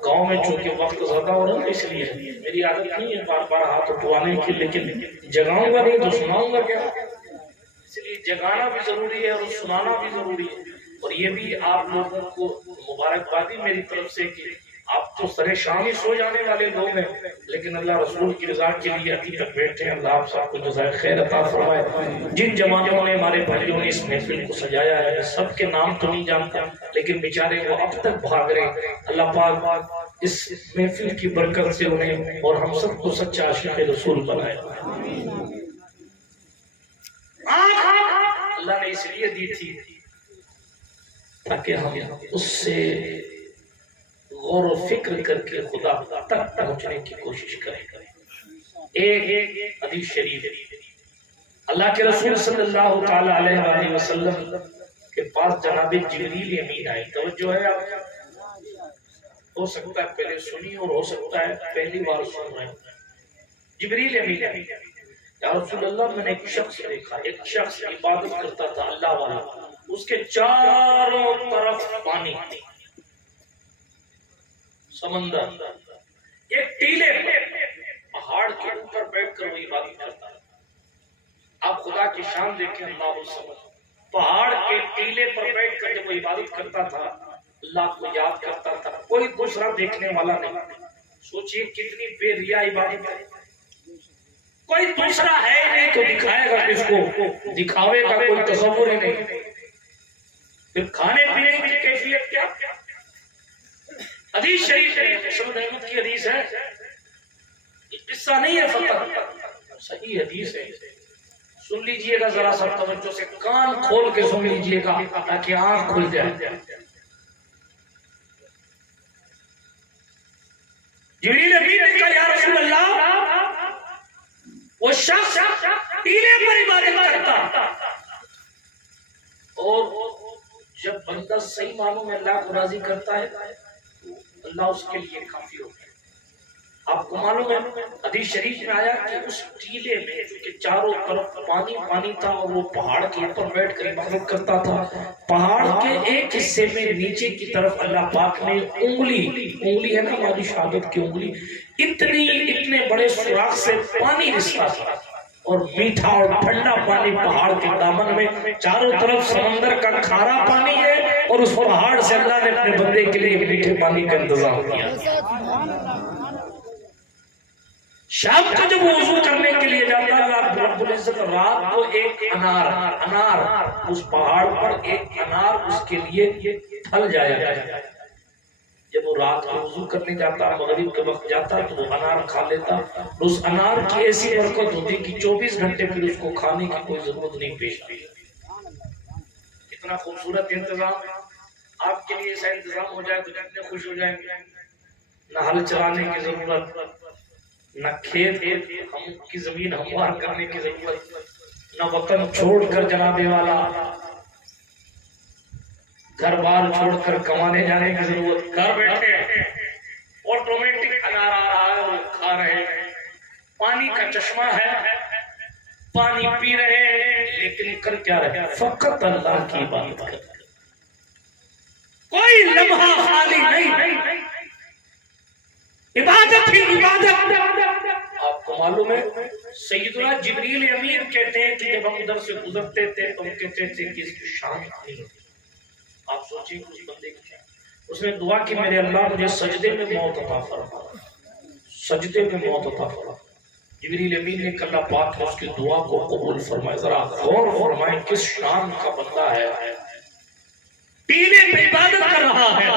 گاؤں میں چونکہ وقت زیادہ ہو رہا ہے اس لیے میری عادت نہیں ہے بار بار ہاتھ اٹھوانے کی، لیکن جگاؤں گا نہیں تو سناؤں گا کیا، اس لیے جگانا بھی ضروری ہے اور سنانا بھی ضروری ہے. اور یہ بھی آپ لوگوں کو مبارکبادی میری طرف سے کہ آپ تو سر شام ہی سو جانے والے لوگ ہیں، لیکن اللہ رسول کی رضا کے لیے ابھی تک بیٹھے ہیں. اللہ آپ سب کو جزائے خیر عطا فرمائے. جن جوانوں نے ہمارے بھائیوں نے اس محفل کو سجایا ہے، سب کے نام تو نہیں جانتا لیکن بیچارے وہ اب تک بھاگ رہے. اللہ پاک اس محفل کی برکت سے انہیں اور ہم سب کو سچا عاشق رسول بنائے. اللہ نے اس لیے دی تھی تاکہ ہم اس سے غور و فکر کر کے خدا تک پہنچنے کی کوشش کریں. ایک حدیث شریف اللہ کے رسول صلی اللہ تعالی علیہ وآلہ وسلم کے پاس جناب جبریل امین آئے. توجہ ہے آپ، ہو سکتا ہے پہلے سنی اور ہو سکتا ہے پہلی بار سن رہے ہیں. جبریل امین آئے، یا رسول اللہ میں نے ایک شخص دیکھا، ایک شخص عبادت کرتا تھا اللہ والا، اس کے چاروں طرف پانی، سمندر، ایک ٹیلے پہاڑ کے اوپر بیٹھ کر وہ عبادت کرتا. آپ خدا کی شان دیکھیں، اللہ سمجھ. پہاڑ کے ٹیلے پر بیٹھ کر جب وہ عبادت کرتا تھا اللہ کو یاد کرتا تھا، کوئی دوسرا دیکھنے والا نہیں. سوچئے کتنی بے ریا عبادت ہے. کوئی دوسرا ہے نہیں تو دکھائے گا کس کو، دکھاوے کا کوئی تصور ہی نہیں. پھر کھانے پینے کی کیفیت کیا؟ حدیث شریف شمد احمد کی حدیث ہے، یہ قصہ نہیں ہے فتح، صحیح حدیث ہے. سن لیجئے گا ذرا سا توجہ سے، کان کھول کے سن لیجئے گا تاکہ آنکھ کھل جائے. جبریل امین نے کہا یا رسول اللہ، وہ شخص ٹیلے پر عبادت کرتا اور جب بندہ صحیح معنوں میں اللہ کو راضی کرتا ہے اللہ اس کے لیے کافی ہوتا ہے. آپ کو معلوم ہے حدیث شریف میں آیا کہ اس ٹیلے میں کہ چاروں طرف پانی پانی تھا اور وہ پہاڑ کے اوپر بیٹھ کر عبادت کرتا تھا. پہاڑ کے ایک حصے میں نیچے کی طرف اللہ پاک نے انگلی ہے نا ہماری شہادت کی انگلی، اتنے بڑے سوراخ سے پانی رستا تھا اور میٹھا اور ٹھنڈا پانی پہاڑ کے دامن میں. چاروں طرف سمندر کا کھارا پانی ہے اور اس پہاڑ سے اللہ نے اپنے بندے کے لیے میٹھے پانی کا انتظام کیا. شام کو جب وہ وضو کرنے کے لیے جاتا اللہ رب العزت رات کو ایک انار اس پہاڑ پر ایک انار اس کے لیے پھل جایا جاتا. جب وہ رات کو وضو کرنے جاتا مغرب کے وقت جاتا تو وہ انار کھا لیتا. اس انار کی ایسی برکت ہوتی کہ 24 گھنٹے پھر اس کو کھانے کی کوئی ضرورت نہیں پیش آئی. کتنا خوبصورت انتظام ہے. آپ کے لیے ایسا انتظام ہو جائے تو کتنے خوش ہو جائیں گے. نہ ہل چلانے کی ضرورت، نہ کھیت ہم کی زمین ہموار کرنے کی ضرورت، نہ وطن چھوڑ کر جنابے والا گھر بار چھوڑ کر کمانے جانے کی ضرورت. گھر بیٹھے آٹومیٹک انار آ رہا ہے اور کھا رہے ہیں. پانی کا چشمہ ہے، پانی پی رہے ہیں لیکن کر کیا رہے؟ فقط اللہ کی عبادت کر رہے. کوئی لمحہ خالی نہیں، عبادت ہی عبادت. آپ کو معلوم ہے سیدنا جبریل امین کہتے ہیں کہ جب ہم ادھر سے گزرتے تھے تو ہم کہتے تھے کہ اس کی شان نہیں ہوتی. آپ سوچیں اس بندے کی شان. اس نے دعا کی میرے اللہ مجھے سجدے میں موت عطا فرما، سجدے میں موت عطا فرما. جبریل امین نے کہ اللہ پاک نے اس کی دعا کو قبول فرمائے. ذرا غور فرمائیں کس شان کا بندہ ہے. ٹیلے پہ عبادت کر رہا ہے،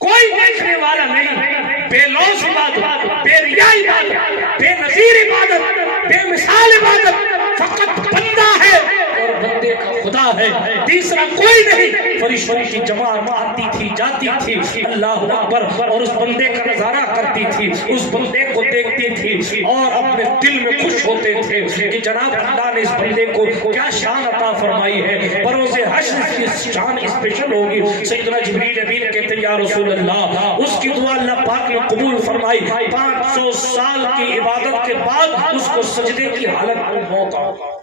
کوئی دیکھنے والا نہیں، بے لوث عبادت، بے ریا عبادت، بے نظیر عبادت، بے مثال عبادت. فقط بندہ ہے اور بندے کا خدا ہے، تیسرا کوئی نہیں۔ فرشتوں کی جماعت آتی تھی جاتی تھی، اللہ اکبر، اور اس بندے کا نظارہ کرتی تھی، اس بندے کو دیکھتی تھی اور اپنے دل میں خوش ہوتے تھے کہ جناب اللہ نے اس بندے کو کیا شان عطا فرمائی ہے، بروز حشر کی شان اسپیشل ہوگی۔ سیدنا جبریل امین کہتے ہیں یا رسول اللہ، اس کی دعا اللہ پاک نے قبول فرمائی، 500 سال کی عبادت کے بعد اس کو سجدے کی حالت میں موت آ گئی۔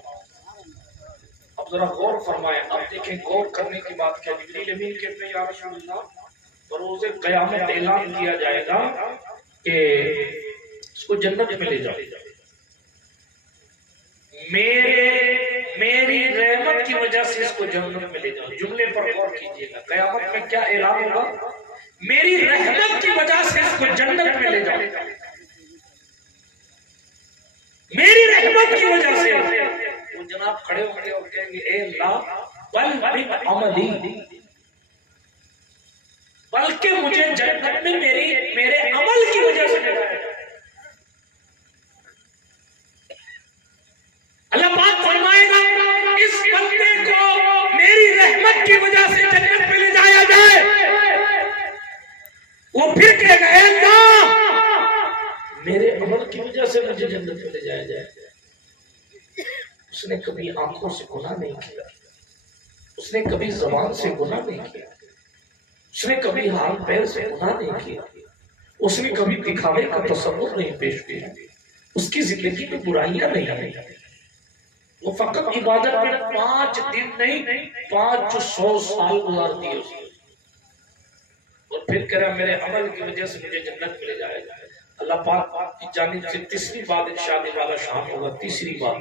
اب ذرا غور فرمائیں، اب دیکھیں غور کرنے کی بات کیا۔ جبریل امین کہتے ہیں یا رسول اللہ، بروز قیامت اعلان کیا جائے گا کہ اس کو جنت میں لے جاؤ، میری رحمت کی وجہ سے اس کو جنت میں لے جاؤ۔ جملے پر غور کیجئے گا، قیامت میں کیا اعلان ہوگا؟ میری رحمت کی وجہ سے اس کو جنت میں لے جاؤ، میری رحمت کی وجہ سے۔ وہ جناب کھڑے ہوں گے اور کہیں گے اے اللہ بل من عملی، بلکہ مجھے جنت میں میرے عمل کی وجہ سے لے جائے۔ اللہ پاک فرمائے گا اس بندے کو میری رحمت کی وجہ سے جنت میں لے جایا جائے۔ وہ پھر کہے گا اے اللہ میرے عمل کی وجہ سے مجھے جنت میں لے جایا جائے۔ اس نے کبھی آنکھوں سے گناہ نہیں کیا، اس نے کبھی زبان سے گناہ نہیں کیا، اس نے کبھی ہاتھ پیر سے گناہ نہیں کیا، اس نے کبھی دکھاوے کا تصور نہیں پیش کیا، اس کی زندگی میں برائیاں نہیں آئی۔ وہ فقط عبادت میں 5 دن نہیں 500 سال گزار دیے اس نے، اور پھر کہہ رہا میرے عمل کی وجہ سے مجھے جنت میں لے جایا جائے۔ اللہ پاک کی جانب سے تیسری بات ارشاد والا شان ہوگا، تیسری بات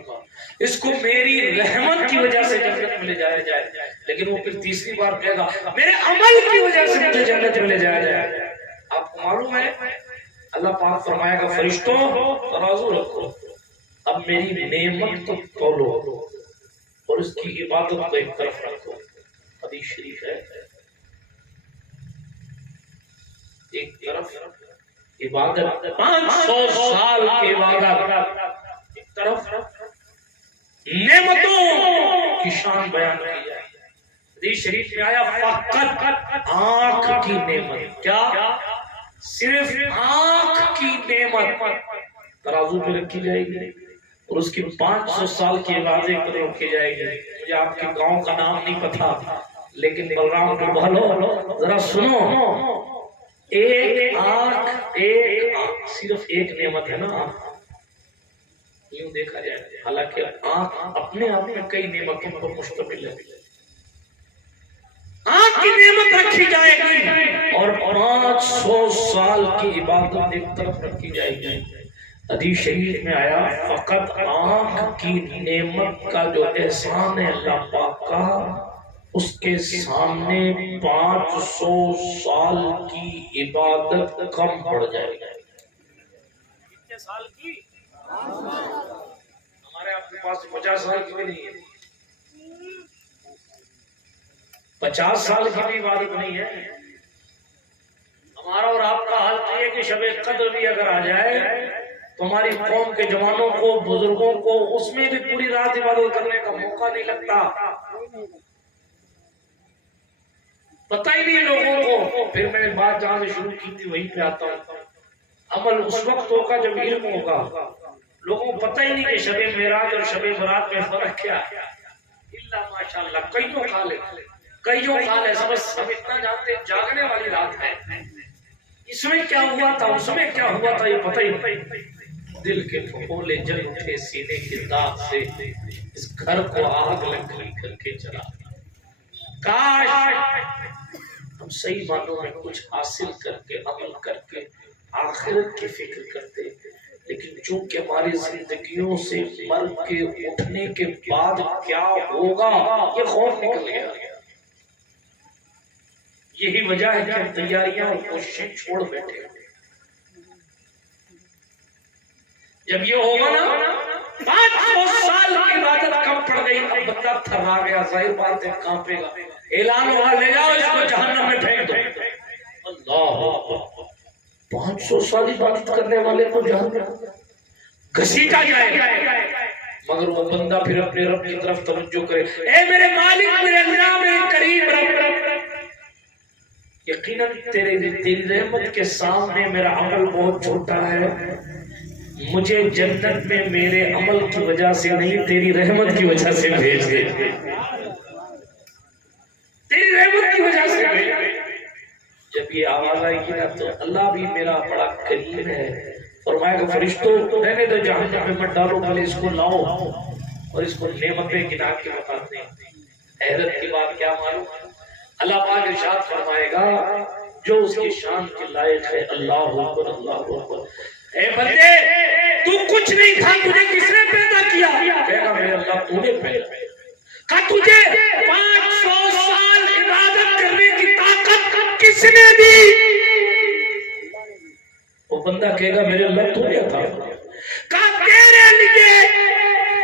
اس کو میری رحمت کی وجہ سے جنت میں لے جایا جائے، لیکن وہ پھر تیسری بار کہے گا میرے عمل کی وجہ سے مجھے جنت میں لے جایا جائے۔ آپ کو معلوم ہے اللہ پاک فرمائے گا فرشتوں ترازو رکھو، اب میری نعمت کو تولو اور اس کی عبادت کو ایک طرف رکھو۔ حدیث شریف ہے، ایک طرف عبادت 500 سال کی عبادت، ایک طرف نعمتوں کی شان بیان کی جائے۔ حدیث شریف میں آیا فقط آنکھ کی نعمت، کیا صرف آنکھ کی نعمت ترازو پہ رکھی جائے گی اور اس کی 500 سال کی عبادت پر رکھی جائے گی۔ مجھے آپ کے گاؤں کا نام نہیں پتا، لیکن بلرام ڈوبالو ذرا سنو، ایک آنکھ صرف ایک نعمت ہے نا، یوں دیکھا جائے، حالانکہ آنکھ اپنے آپ میں کئی نعمتوں پر مشتمل ہے۔ آنکھ کی نعمت رکھی جائے گی اور 500 سال کی عبادت ایک طرف رکھی جائے گی۔ حدیث شریف میں آیا فقط آنکھ کی نعمت کا جو احسان ہے اللہ پاک کا، اس کے سامنے 500 سال کی عبادت کم پڑ جائے گی۔ کتنے سال کی؟ ہمارے آپ کے پاس 50 سال کی بھی نہیں ہے، 50 سال کی بھی عبادت نہیں ہے۔ ہمارا اور آپ کا حال تو یہ کہ شب قدر بھی اگر آ جائے تو ہماری قوم کے جوانوں کو بزرگوں کو اس میں بھی پوری رات عبادت کرنے کا موقع نہیں لگتا، پتہ ہی نہیں لوگوں کو۔ پھر میں نے بات جہاں سے شروع کی تھی وہیں پہ آتا ہوں، عمل اس وقت ہوگا جب علم ہوگا۔ لوگوں کو پتہ ہی نہیں کہ شب معراج اور شب برات میں فرق کیا ہے، اللہ ماشاءاللہ کئیوں کال ہے، سب اتنا جانتے جاگنے والی رات ہے، اس میں کیا ہوا تھا اس میں کیا ہوا تھا یہ پتہ ہی نہیں۔ دل کے پھپھولے جل اٹھے سینے کے داغ سے، اس گھر کو آگ لگ گئی کر کے چلا۔ کاش ہم صحیح معنوں میں کچھ حاصل کر کے عمل کر کے آخرت کی فکر کرتے، لیکن چونکہ ہماری زندگیوں سے مر کے اٹھنے کے بعد کیا ہوگا یہ خوف نکل گیا۔ یہی وجہ ہے کہ ہم تیاریاں اور کوششیں چھوڑ بیٹھے۔ جب یہ ہوگا نا 500 سال کی عبادت کم پڑ گئی، اب بندہ تھرا گیا، ظاہر بات ہے کانپے گا، اعلان ہوگا لے جاؤ اس کو جہنم میں پھینک دو۔ اللہ 500 سال عبادت کرنے والے کو جہنم گھسیٹا جائے گا۔ مگر وہ بندہ پھر اپنے رب کی طرف توجہ کرے، اے میرے مالک، میرے اللہ، میرے کریم رب، یقیناً تیری رحمت کے سامنے میرا عمل بہت چھوٹا ہے، مجھے جنت میں میرے عمل کی وجہ سے نہیں، تیری رحمت کی وجہ سے بھیج دے، تیری رحمت کی وجہ سے بھیج دے۔ جب یہ آواز آئے گی نا تو اللہ بھی میرا بڑا کریم ہے، فرمائے گا فرشتوں رہنے دو، جہنم میں مت ڈالو، پہلے اس کو لاؤ اور اس کو نعمتیں گنا کے بتاتے ہیں۔ حیرت کی بات کیا معلوم، اللہ پاک ارشاد فرمائے گا جو اس کی شان کے لائق ہے، اللہ اکبر اللہ اکبر، اے بندے تو کچھ نہیں تھا، تجھے کس نے پیدا کیا؟ کہے گا میرے اللہ تو نے پیدا کیا۔ کہا تجھے 500 سال عبادت کرنے کی طاقت کس نے دی؟ وہ بندہ کہے گا میرے اللہ تو نے عطا فرمایا۔ کہا تیرے لیے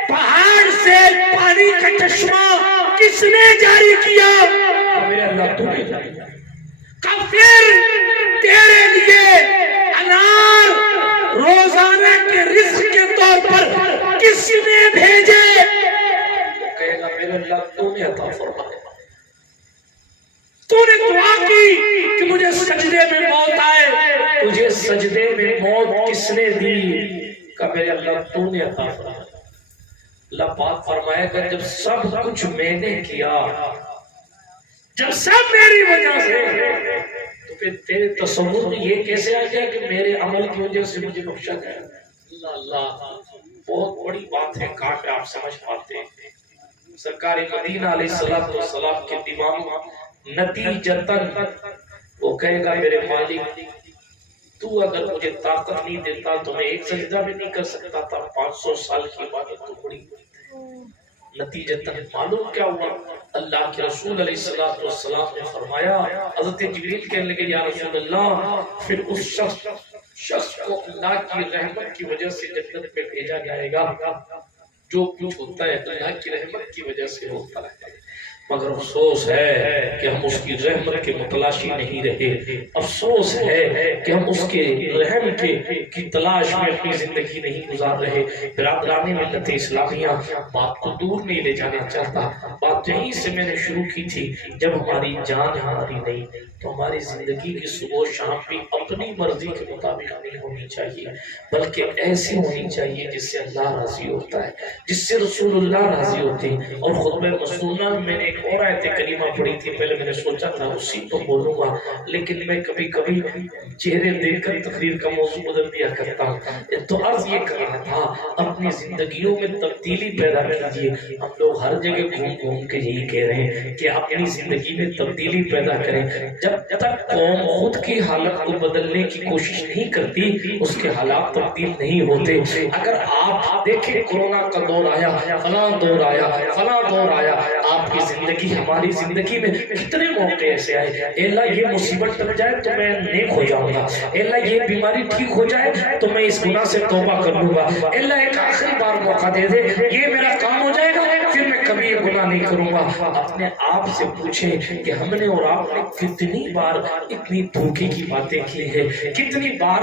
پہاڑ سے پانی کا چشمہ کس نے جاری کیا؟ میرے اللہ تو نے جاری کیا۔ کہا پھر تیرے لیے انار روزانہ کے رزق کے طور پر کس نے بھیجے؟ کہے گا میرے اللہ تو نے عطا فرمایا۔ تو نے دعا کی کہ مجھے سجدے میں موت آئے، تجھے سجدے میں موت کس نے دی؟ کہ میرے اللہ تو نے عطا فرمایا۔ اللہ پاک فرمائے گا جب سب کچھ میں نے کیا، جب سب میری وجہ سے، تو پھر تیرے تصور میں یہ کیسے آ گیا کہ میرے عمل کی وجہ سے مجھے بخشا گیا؟ اللہ اللہ، بہت بڑی بات ہے، کہاں پہ آپ سمجھ پاتے ہیں۔ سرکار مدینہ علیہ السلام کے دماغ نتیجتاً وہ کہے گا میرے مالک تو اگر مجھے طاقت نہیں دیتا تو میں ایک سجدہ بھی نہیں کر سکتا تھا، 500 سال کی عبادت تو بڑی نتیجتاً معلوم کیا ہوا؟ اللہ کے رسول علیہ السلام نے فرمایا، حضرت جبریل کہنے لگے یا رسول اللہ پھر اس شخص کو اللہ کی رحمت کی وجہ سے جنت میں بھیجا جائے گا، جو کچھ ہوتا ہے اللہ کی رحمت کی وجہ سے ہوتا ہے، مگر افسوس ہے کہ ہم اس کی رحمت کے متلاشی نہیں رہے، افسوس ہے کہ ہم اس کے رحم کی تلاش میں اپنی زندگی نہیں گزار رہے۔ برادران ملت اسلامیہ، بات کو دور نہیں لے جانا چاہتا، بات یہیں سے میں نے شروع کی تھی، جب ہماری جان ہماری نہیں تو ہماری زندگی کی صبح و شام بھی اپنی مرضی کے مطابق نہیں ہونی چاہیے، بلکہ ایسی ہونی چاہیے جس سے اللہ راضی ہوتا ہے، جس سے رسول اللہ راضی ہوتے ہیں۔ اور خطبہ مسنونہ میں نے ایک اور آیت کریمہ پڑھی تھی، پہلے میں نے سوچا تھا اسی تو بولوں گا، لیکن میں کبھی کبھی چہرے دیکھ کر تقریر کا موضوع بدل دیا کرتا ہوں۔ تو عرض یہ کر رہا تھا اپنی زندگیوں میں تبدیلی پیدا کیجیے۔ ہم لوگ ہر جگہ گھوم گھوم کے یہی کہہ رہے ہیں کہ اپنی زندگی میں تبدیلی پیدا کریں، جب تک قوم خود کی حالت کو بدلنے کی کوشش نہیں کرتی اس کے حالات تبدیل نہیں ہوتے۔ اگر آپ دیکھیں کرونا کا دور آیا، فلاں دور آیا، فلاں دور آیا، آپ کی زندگی ہماری زندگی میں کتنے موقع ایسے آئے، اے اللہ یہ مصیبت ٹل جائے تو میں نیک ہو جاؤں گا، اے اللہ یہ بیماری ٹھیک ہو جائے تو میں اس گناہ سے توبہ کر لوں گا، اے اللہ ایک آخری بار موقع دے دے، یہ میرا کام ہو جائے گا پھر میں کبھی یہ گناہ نہیں کروں گا۔ اپنے آپ سے پوچھیں کہ ہم نے اور آپ نے کتنی بار اتنی دھوکے کی باتیں کی ہے، کتنی بار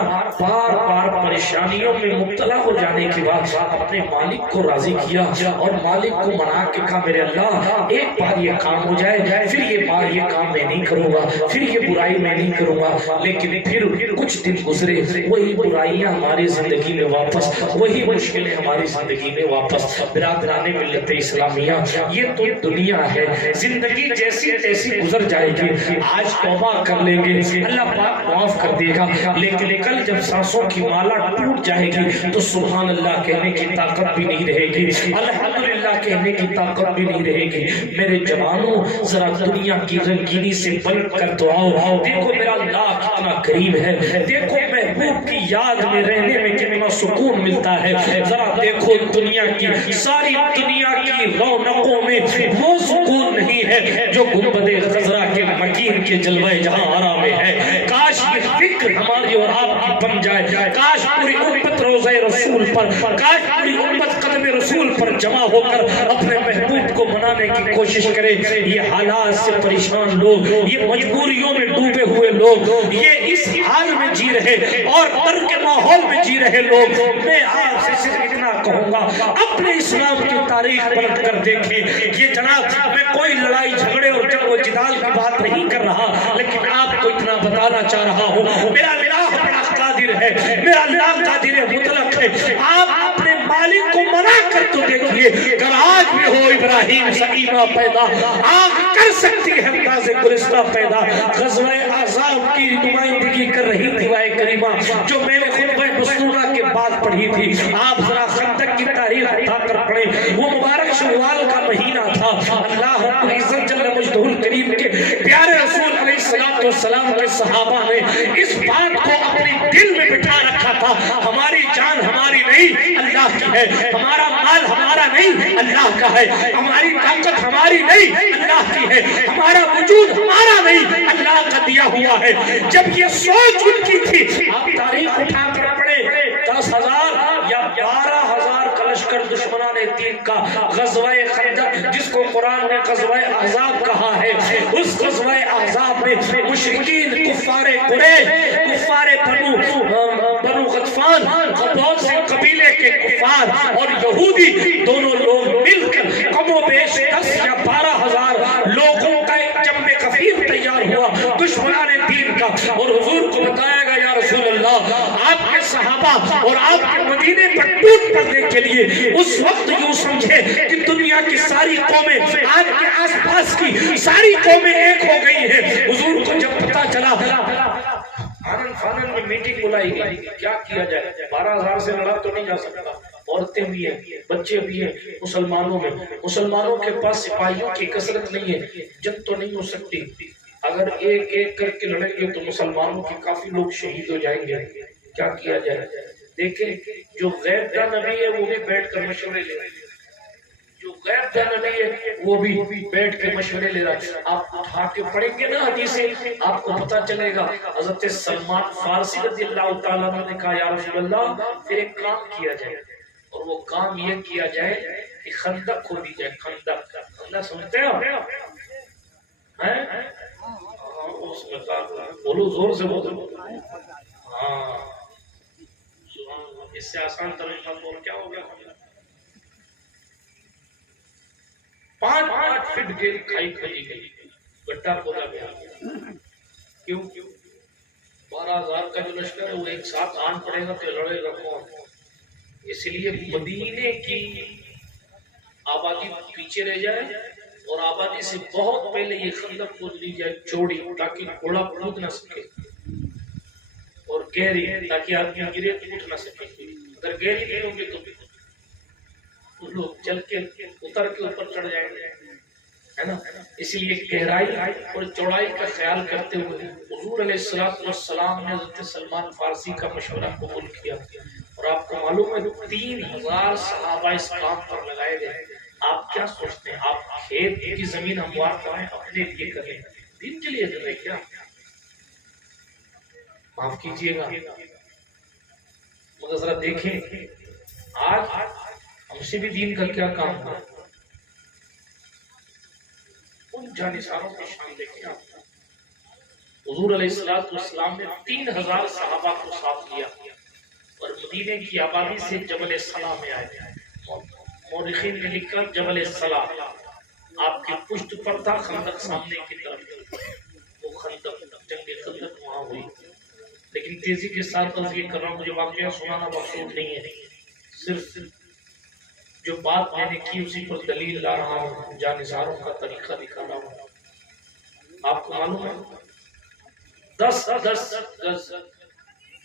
پریشانیوں میں مبتلا ہو جانے کے بعد اپنے مالک کو راضی کیا اور مالک کو منا کے کہا میرے اللہ ایک بار یہ کام ہو جائے پھر یہ کام میں نہیں کروں گا، پھر یہ برائی میں نہیں کروں گا، لیکن پھر کچھ دن گزرے، وہی برائیاں ہماری زندگی میں واپس، وہی مشکلیں ہماری زندگی میں واپس۔ برادران ملت اسلامیہ، یہ تو دنیا ہے، زندگی جیسی تیسی گزر جائے گی، آج توبہ کر لیں گے اللہ پاک معاف کر دے گا، لیکن کل جب سانسوں کی مالا ٹوٹ جائے گی تو سبحان اللہ کہنے کی طاقت بھی نہیں رہے گی، الحمدللہ کہنے کی طاقت بھی نہیں رہے گی۔ میرے جوانوں ذرا دنیا کی رنگینی سے پلٹ کر تو آؤ، دیکھو میرا اللہ کتنا قریب ہے، دیکھو محبوب کی یاد میں رہنے میں کتنا سکون ملتا ہے، ذرا دیکھو دنیا کی ساری دنیا کی رونقوں میں وہ سکون نہیں ہے جو گنبد خضرا کے مکین کے جلوہ جہاں آرا میں ہے۔ کاش یہ فکر ہماری اور آپ کی بن جائے، کاش پوری امت روضہ رسول پر، کاش پوری امت قدم رسول پر جمع ہو کر اپنے محبوب کو منانے کی کوشش کرے۔ یہ حالات سے پریشان لوگ، یہ مجبوریوں میں ڈوبے ہوئے لوگ، یہ اس حال میں جی رہے اور ڈر کے ماحول میں جی رہے لوگ، میں آپ سے صرف اتنا کہوں گا، اپنے اسلام کی تاریخ پلٹ کر دیکھیں. یہ جناب میں کوئی لڑائی جھگڑے اور جنگ و جدال کی بات نہیں کر رہا، لیکن آپ کو اتنا بتانا چاہ رہا ہوں، میرا الہ بڑا قادر ہے، میرا اللہ قادر مطلق ہے. آپ اپنے مالک کو منا کر تو دیکھیے، اگر آج بھی ہو ابراہیم سکینہ پیدا، آگ کر سکتی ہے انداز گلستہ پیدا. غزوہ احزاب کی نمائندگی کر رہی تھی وائے کریمہ، جو میں نے خطبہ مسنونہ کے بعد پڑھی تھی. آپ ذرا خندق کی تاریخ اٹھا کر پڑھیں، وہ مبارک شوال کا مہینہ تھا. اللہ رب العزت جل مجدہ الکریم کے پیارے رسول علیہ السلام کے صحابہ نے اس بات کو اپنے دل میں بٹھا رکھا تھا، ہماری جان ہماری نہیں اللہ کی ہے، ہمارا مال ہمارا نہیں اللہ کا ہے، ہماری طاقت ہماری نہیں اللہ کی ہے، ہمارا وجود ہمارا نہیں اللہ کا دیا ہوا ہے. جب یہ سوچ ان کی تھی، آپ تاریخ اٹھا کر پڑھے، 10,000 یا 12,000 کا لشکر دشمنان دین کا غزوہ خندق، جس کو قرآن نے غزوہ احزاب کہا ہے، اس غزوہ احزاب میں مشرکین کفار قریش، کفار بنو غطفان، بہت سے قبیلے کے کفار اور یہودی دونوں لوگ مل کر کم و بیش 10 یا 12,000 لوگوں کا ایک جمع کثیر تیار ہوا دشمنان دین کا. اور حضور کو بتایا گا یا رسول اللہ، آپ کے صحابہ اور آپ کے مدینے پر ٹوٹ پڑنے کے لیے اس وقت یوں سمجھے کہ دنیا کی ساری قومیں، آپ کے آس پاس کی ساری قومیں ایک ہو گئی ہیں. حضور کو جب پتا چلا، آنن میں میٹنگ بلائی گئی، کیا کیا جائے، 12,000 سے لڑا تو نہیں جا سکتا، عورتیں بھی ہیں، بچے بھی ہیں مسلمانوں میں، مسلمانوں کے پاس سپاہیوں کی کثرت نہیں ہے، جنگ تو نہیں ہو سکتی. اگر ایک ایک کر کے لڑیں گے تو مسلمانوں کے کافی لوگ شہید ہو جائیں گے، کیا کیا جائے. دیکھیں جو غیب کا نبی ہے وہ بھی بیٹھ کر مشورے لے رہے، جو غیب کا نبی ہے وہ بھی بیٹھ کے مشورے لے رہا. آپ اٹھا کے پڑھیں گے نا حدیثیں، آپ کو پتہ چلے گا. حضرت سلمان فارسی رضی اللہ تعالیٰ عنہ نے کہا یا رسول اللہ پھر ایک کام کیا جائے، اور وہ کام یہ کیا جائے کہ خندق کھودی جائے. خندق سمجھتے ہیں بولو زور سے بولو. ہاں اس سے آسان ترجمہ بول کیا ہو گیا، 5 فٹ گہری کھائی کھدی گئی، گڈھا کھودا گیا. کیوں؟ 12,000 کا جو لشکر ہے وہ ایک ساتھ آن پڑے گا تو لڑے گا کون. اس لیے مدینے کی آبادی پیچھے رہ جائے اور آبادی سے بہت پہلے یہ خندق کھود لی جائے چوڑی، تاکہ گھوڑا کود نہ سکے، اور گہری تاکہ آدمی گرے اٹھ نہ سکے. اگر گہری نہیں ہوگی تو لوگ چل کے اتر کے اوپر چڑھ جائیں گے، ہے نا. اس لیے گہرائی اور چوڑائی کا خیال کرتے ہوئے حضور علیہ السلام نے حضرت سلمان فارسی کا مشورہ قبول کیا. اور آپ کو معلوم ہے 3,000 صحابہ اس کام پر لگائے گئے. آپ کیا سوچتے ہیں، آپ کھیت کی زمین ہموار کریں اپنے لیے کریں، دین کے لیے کریں کیا؟ معاف کیجیے گا، مگر ذرا دیکھیں آج ہم سے بھی دین کا کیا کام ہے. ان جانثاروں کی شان دیکھیں آپ. حضور علیہ السلام نے 3,000 صحابہ کو ساتھ لیا اور مدینے کی آبادی سے جبل صلا میں آئے. مورخین نے لکھا جبل صلا آپ کی پشت پر تھا، خندق سامنے کی طرف، وہ خندق جنگ خندق وہاں ہوئی. لیکن تیزی کے ساتھ یہ کر رہا ہوں، مجھے واقعہ سنانا مقصود نہیں ہے، صرف جو بات میں نے کی اسی پر دلیل لا رہا ہوں، جانثاروں کا طریقہ دکھا رہا ہوں. آپ کو معلوم ہے 10 گز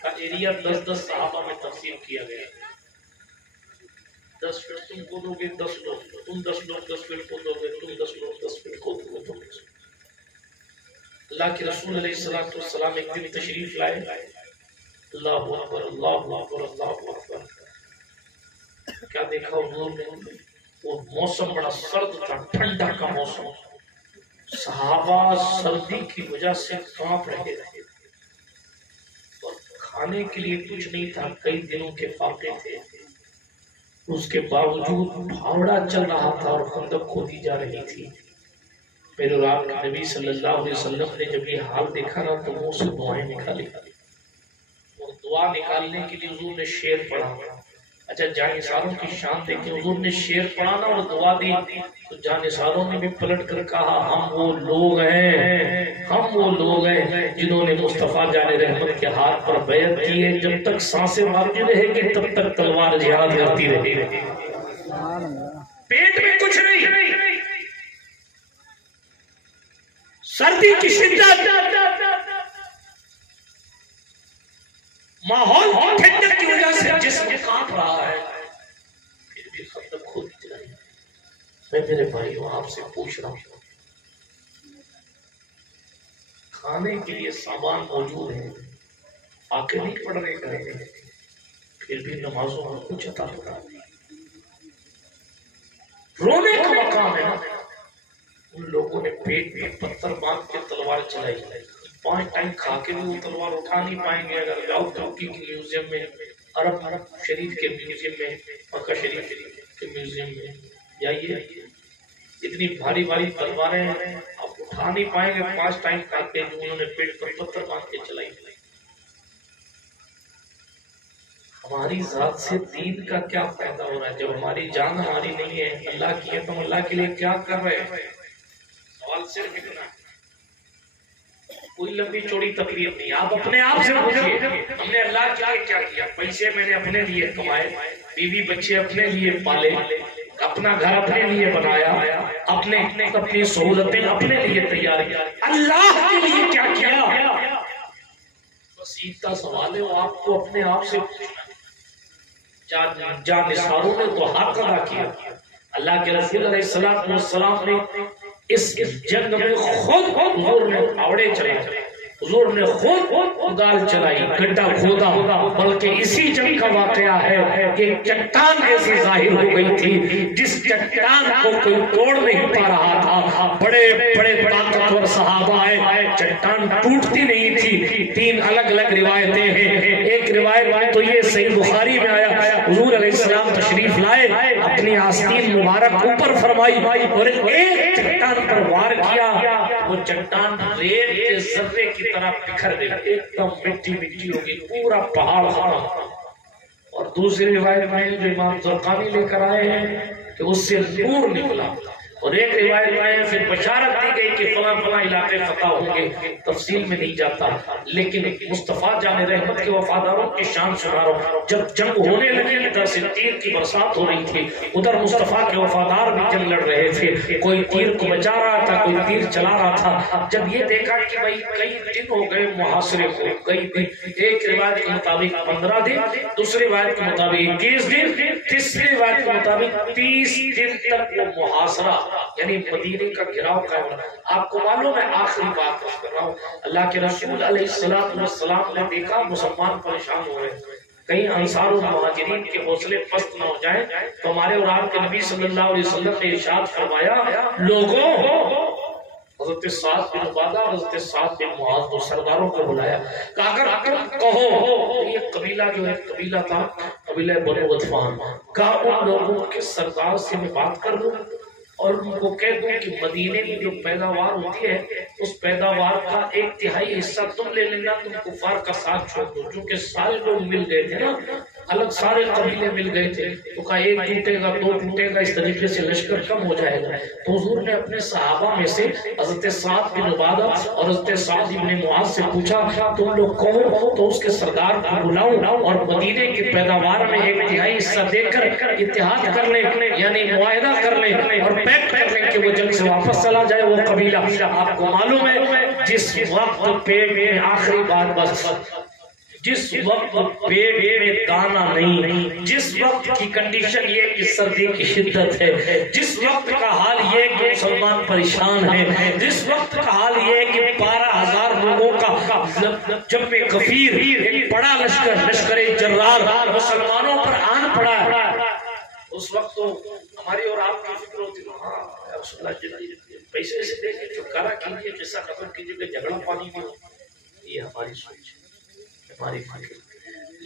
کا ایریا 10 صحابہ میں تقسیم کیا گیا. 10 فٹ تم کودو گے 10 لوگ، تم 10 لوگ 10 فٹ کودو گے، تم 10 لوگ 10 فٹ کودو گے. اللہ کے رسول علیہ السلام ایک دن تشریف لائے، اللہ اکبر اللہ اکبر اللہ اکبر. کیا دیکھا حضور نے؟ وہ موسم بڑا سرد تھا، ٹھنڈا کا موسم. صحابہ سردی کی وجہ سے کانپ رہے تھے اور کھانے کے لیے کچھ نہیں تھا، کئی دنوں کے فاقے تھے. اس کے باوجود بھاوڑا چل رہا تھا اور خندق کھودی جا رہی تھی. میرے رات کے نبی صلی اللہ علیہ وسلم نے جب یہ حال دیکھا نا تو منہ سے دعائیں نکالی، اور دعا نکالنے کے لیے حضور نے شعر پڑھا. اچھا جانثاروں کی شان دیکھیں، حضور نے شعر پڑھا نا اور دعا دی تو جانثاروں نے بھی پلٹ کر کہا ہم وہ لوگ ہیں جنہوں نے مصطفیٰ جان رحمت کے ہاتھ پر بیعت کی ہے. جب تک سانسیں مارتی رہے گی تب تک تلوار جہاد کرتی رہے گی. پیٹ میں کچھ نہیں، سردی کی شدت، ماحول کی ٹھنڈک کی وجہ سے جسم کانپ رہا ہے، پھر بھی خطب خود چلائی. میں میرے بھائیوں آپ سے پوچھ رہا ہوں، کھانے کے لیے سامان موجود ہے، آکے نہیں پڑھنے کریں گے، پھر بھی نمازوں میں کچھ عطا پڑا نہیں. رونے کا مقام ہے نا. ان لوگوں نے پیٹ میں پتھر باندھ کے تلوار چلائی، 5 ٹائم کھا کے بھی وہ تلوار اٹھا نہیں پائیں گے. اگر جاؤ ترکی کے میوزیم میں، عرب شریف کے میوزیم میں، مکہ شریف کے میوزیم میں جائیے، اتنی بھاری بھاری تلواریں آپ اٹھا نہیں پائیں گے 5 ٹائم کھا کے جو انہوں نے پیٹ پر پتھر باندھ کے چلائی. ہماری ذات سے دین کا کیا فائدہ ہو رہا ہے جب ہماری جان ہماری نہیں ہے، اللہ کی ہے، تو ہم اللہ کے لیے کیا کر رہے ہیں؟ سوال صرف اتنا ہے، کوئی لمبی چوڑی تقریر نہیں. آپ اپنے آپ سے پوچھیے ہم نے اللہ کے لیے کیا کیا؟ پیسے میں نے اپنے لیے کمائے، بیوی بچے اپنے لیے پالے، اپنا گھر اپنے لیے بنایا، اپنی سہولتیں اپنے لیے تیار کی، اللہ کے لیے کیا کیا؟ بس سیدھا سوال ہے، وہ آپ کو اپنے آپ سے پوچھنا. جانثاروں نے تو حق ادا کیا. اللہ کے رسول علیہ السلام نے اس جنگ میں خود حضور نے پھاوڑے چلائے، حضور نے خود کدال چلائی، گڈھا کھودا. بلکہ اسی جنگ کا واقعہ ہے کہ چٹان ایسی ظاہر ہو گئی تھی جس چٹان کو کوئی توڑ نہیں پا رہا تھا. بڑے بڑے طاقتور صحابہ آئے، چٹان ٹوٹتی نہیں تھی. 3 الگ الگ روایتیں ہیں. ایک روایت میں تو یہ صحیح بخاری میں آیا، حضور علیہ السلام تشریف لائے، اپنی آستین مبارک اوپر فرمائی اور ایک چٹان پر وار کیا، وہ چٹان ریت کے ذرے کی طرح بکھر گئی، ایک دم مٹی مٹی ہو گئی، پورا پہاڑ ختم. اور دوسری روایت میں جو امام زرقانی لے کر آئے ہیں کہ اس سے نور نکلا. اور ایک روایت میں پھر بشارت دی گئی کہ فلاں فلاں علاقے فتح ہوں گے. تفصیل میں نہیں جاتا، لیکن مصطفیٰ جان رحمت کے وفاداروں کی شان سنا رہا ہوں. جب جنگ ہونے لگی، ادھر سے تیر کی برسات ہو رہی تھی، ادھر مصطفیٰ کے وفادار بھی جنگ لڑ رہے تھے. کوئی تیر کو بچا رہا تھا، کوئی تیر چلا رہا تھا. جب یہ دیکھا کہ بھائی کئی دن ہو گئے محاصرے کو، کئی دن، ایک روایت کے مطابق 15 دن، دوسری روایت کے مطابق 21 دن، تیسری روایت کے مطابق 30 دن تک وہ محاصرہ یعنی مدینے کا گھراؤ قائم رہا. آپ کو معلوم ہے، آخری بات کر رہا ہوں، اللہ کے رسول علیہ السلام نے دیکھا مسلمان پریشان ہو رہے ہیں، کہیں انصار و مہاجرین کے حوصلے پست نہ ہو جائیں. تو ہمارے اور آپ کے نبی صلی اللہ علیہ وسلم نے ارشاد فرمایا، لوگوں، حضرت سعد بن عبادہ اور حضرت سعد بن معاذ کو سرداروں کو بلایا کہ اگر کہو، یہ قبیلہ جو ہے قبیلہ تھا قبیلہ بنو غطفان کا، ان لوگوں کے سردار سے میں بات کر لوں اور ان کو کہہ دوں کہ مدینے میں جو پیداوار ہوتی ہے اس پیداوار کا 1/3 حصہ تم لے لینا، تم کفار کا ساتھ چھوڑ دو. چونکہ سارے لوگ مل گئے تھے نا، الگ سارے قبیلے مل گئے تھے، تو کہا 1 ٹوٹے گا 2 ٹوٹے گا، اس طریقے سے لشکر کم ہو جائے گا. تو حضور نے اپنے صحابہ میں سے حضرت سعد بن عبادہ اور حضرت سعد بن معاذ سے پوچھا تم لوگ کہو تو اس کے سردار کو بلاؤں اور مدینے کی پیداوار میں 1/3 حصہ دے کر اتحاد کر لیں، یعنی معاہدہ کر لیں اور پیکٹ کر لیں کہ وہ جنگ سے واپس چلا جائے وہ قبیلہ. آپ کو معلوم ہے جس وقت پیٹ میں آخری بات بس، جس وقت پیٹ میں دانا نہیں، جس وقت کی کنڈیشن یہ کہ سردی کی شدت ہے، جس وقت کا حال یہ کہ مسلمان پریشان ہے، جس وقت کا حال یہ کہ 12,000 لوگوں کا جب میں غفیر ایک بڑا لشکر جرار مسلمانوں پر آن پڑا ہے، اس وقت تو ہماری اور آپ کی فکر ہوتی ہے، ہاں رسول اللہ پیسے سے دے کے چھٹکارا کیجیے، قصہ ختم کیجیے کہ جھگڑا پانی میں ہو. یہ ہماری سوچ ہے، ہماری فکر.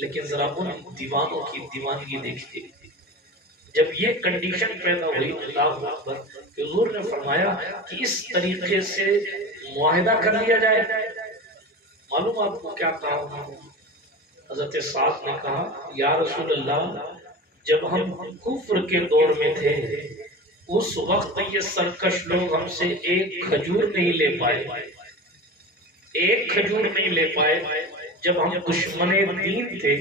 لیکن ذرا ان دیوانوں کی دیوانگی دیکھیے. جب یہ کنڈیشن پیدا ہوئی اللہ اکبر کہ حضور نے فرمایا کہ اس طریقے سے معاہدہ کر لیا جائے. معلوم آپ کو کیا کہا؟ حضرت سعد نے کہا یا رسول اللہ جب ہم کفر کے دور میں تھے اس وقت یہ سرکش لوگ ہم سے ایک کھجور نہیں لے پائے، ایک کھجور نہیں لے پائے۔ جب ہم دشمن دین تھے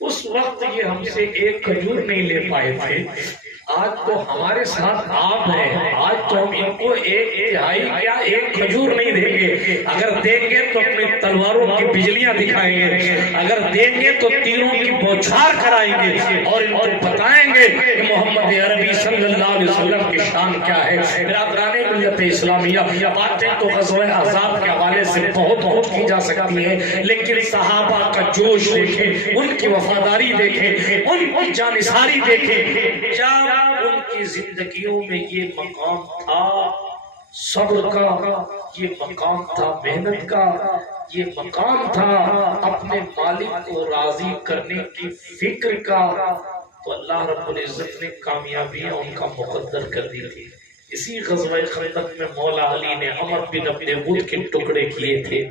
اس وقت یہ ہم سے ایک کھجور نہیں لے پائے تھے۔ آج تو ہمارے ساتھ آپ ہیں، آج تو ہم ان کو ایک تہائی کیا ایک کھجور نہیں دیں گے، اگر دیں گے تو اپنی تلواروں کی بجلیاں دکھائیں گے، اگر دیں گے تو تیروں کی بوچھار کرائیں گے اور ان کو بتائیں گے کہ محمد عربی صلی اللہ علیہ وسلم کی شان کیا ہے۔ برادران ملت اسلامیہ، باتیں تو غزوہ احزاب کے حوالے سے بہت کی جا سکتی ہیں، لیکن صحابہ کا جوش دیکھیں، ان کی وفاداری دیکھیں، ان کی جانثاری دیکھیں، جب ان کی زندگیوں میں یہ مقام تھا صبر کا، یہ مقام تھا محنت کا، یہ مقام تھا اپنے مالک کو راضی کرنے کی فکر کا، تو اللہ رب العزت نے کامیابیاں ان کا مقدر کر دی تھی۔ اسی غزوہ خندق میں مولا علی نے عمر بن عبد ود کے ٹکڑے کیے تھے،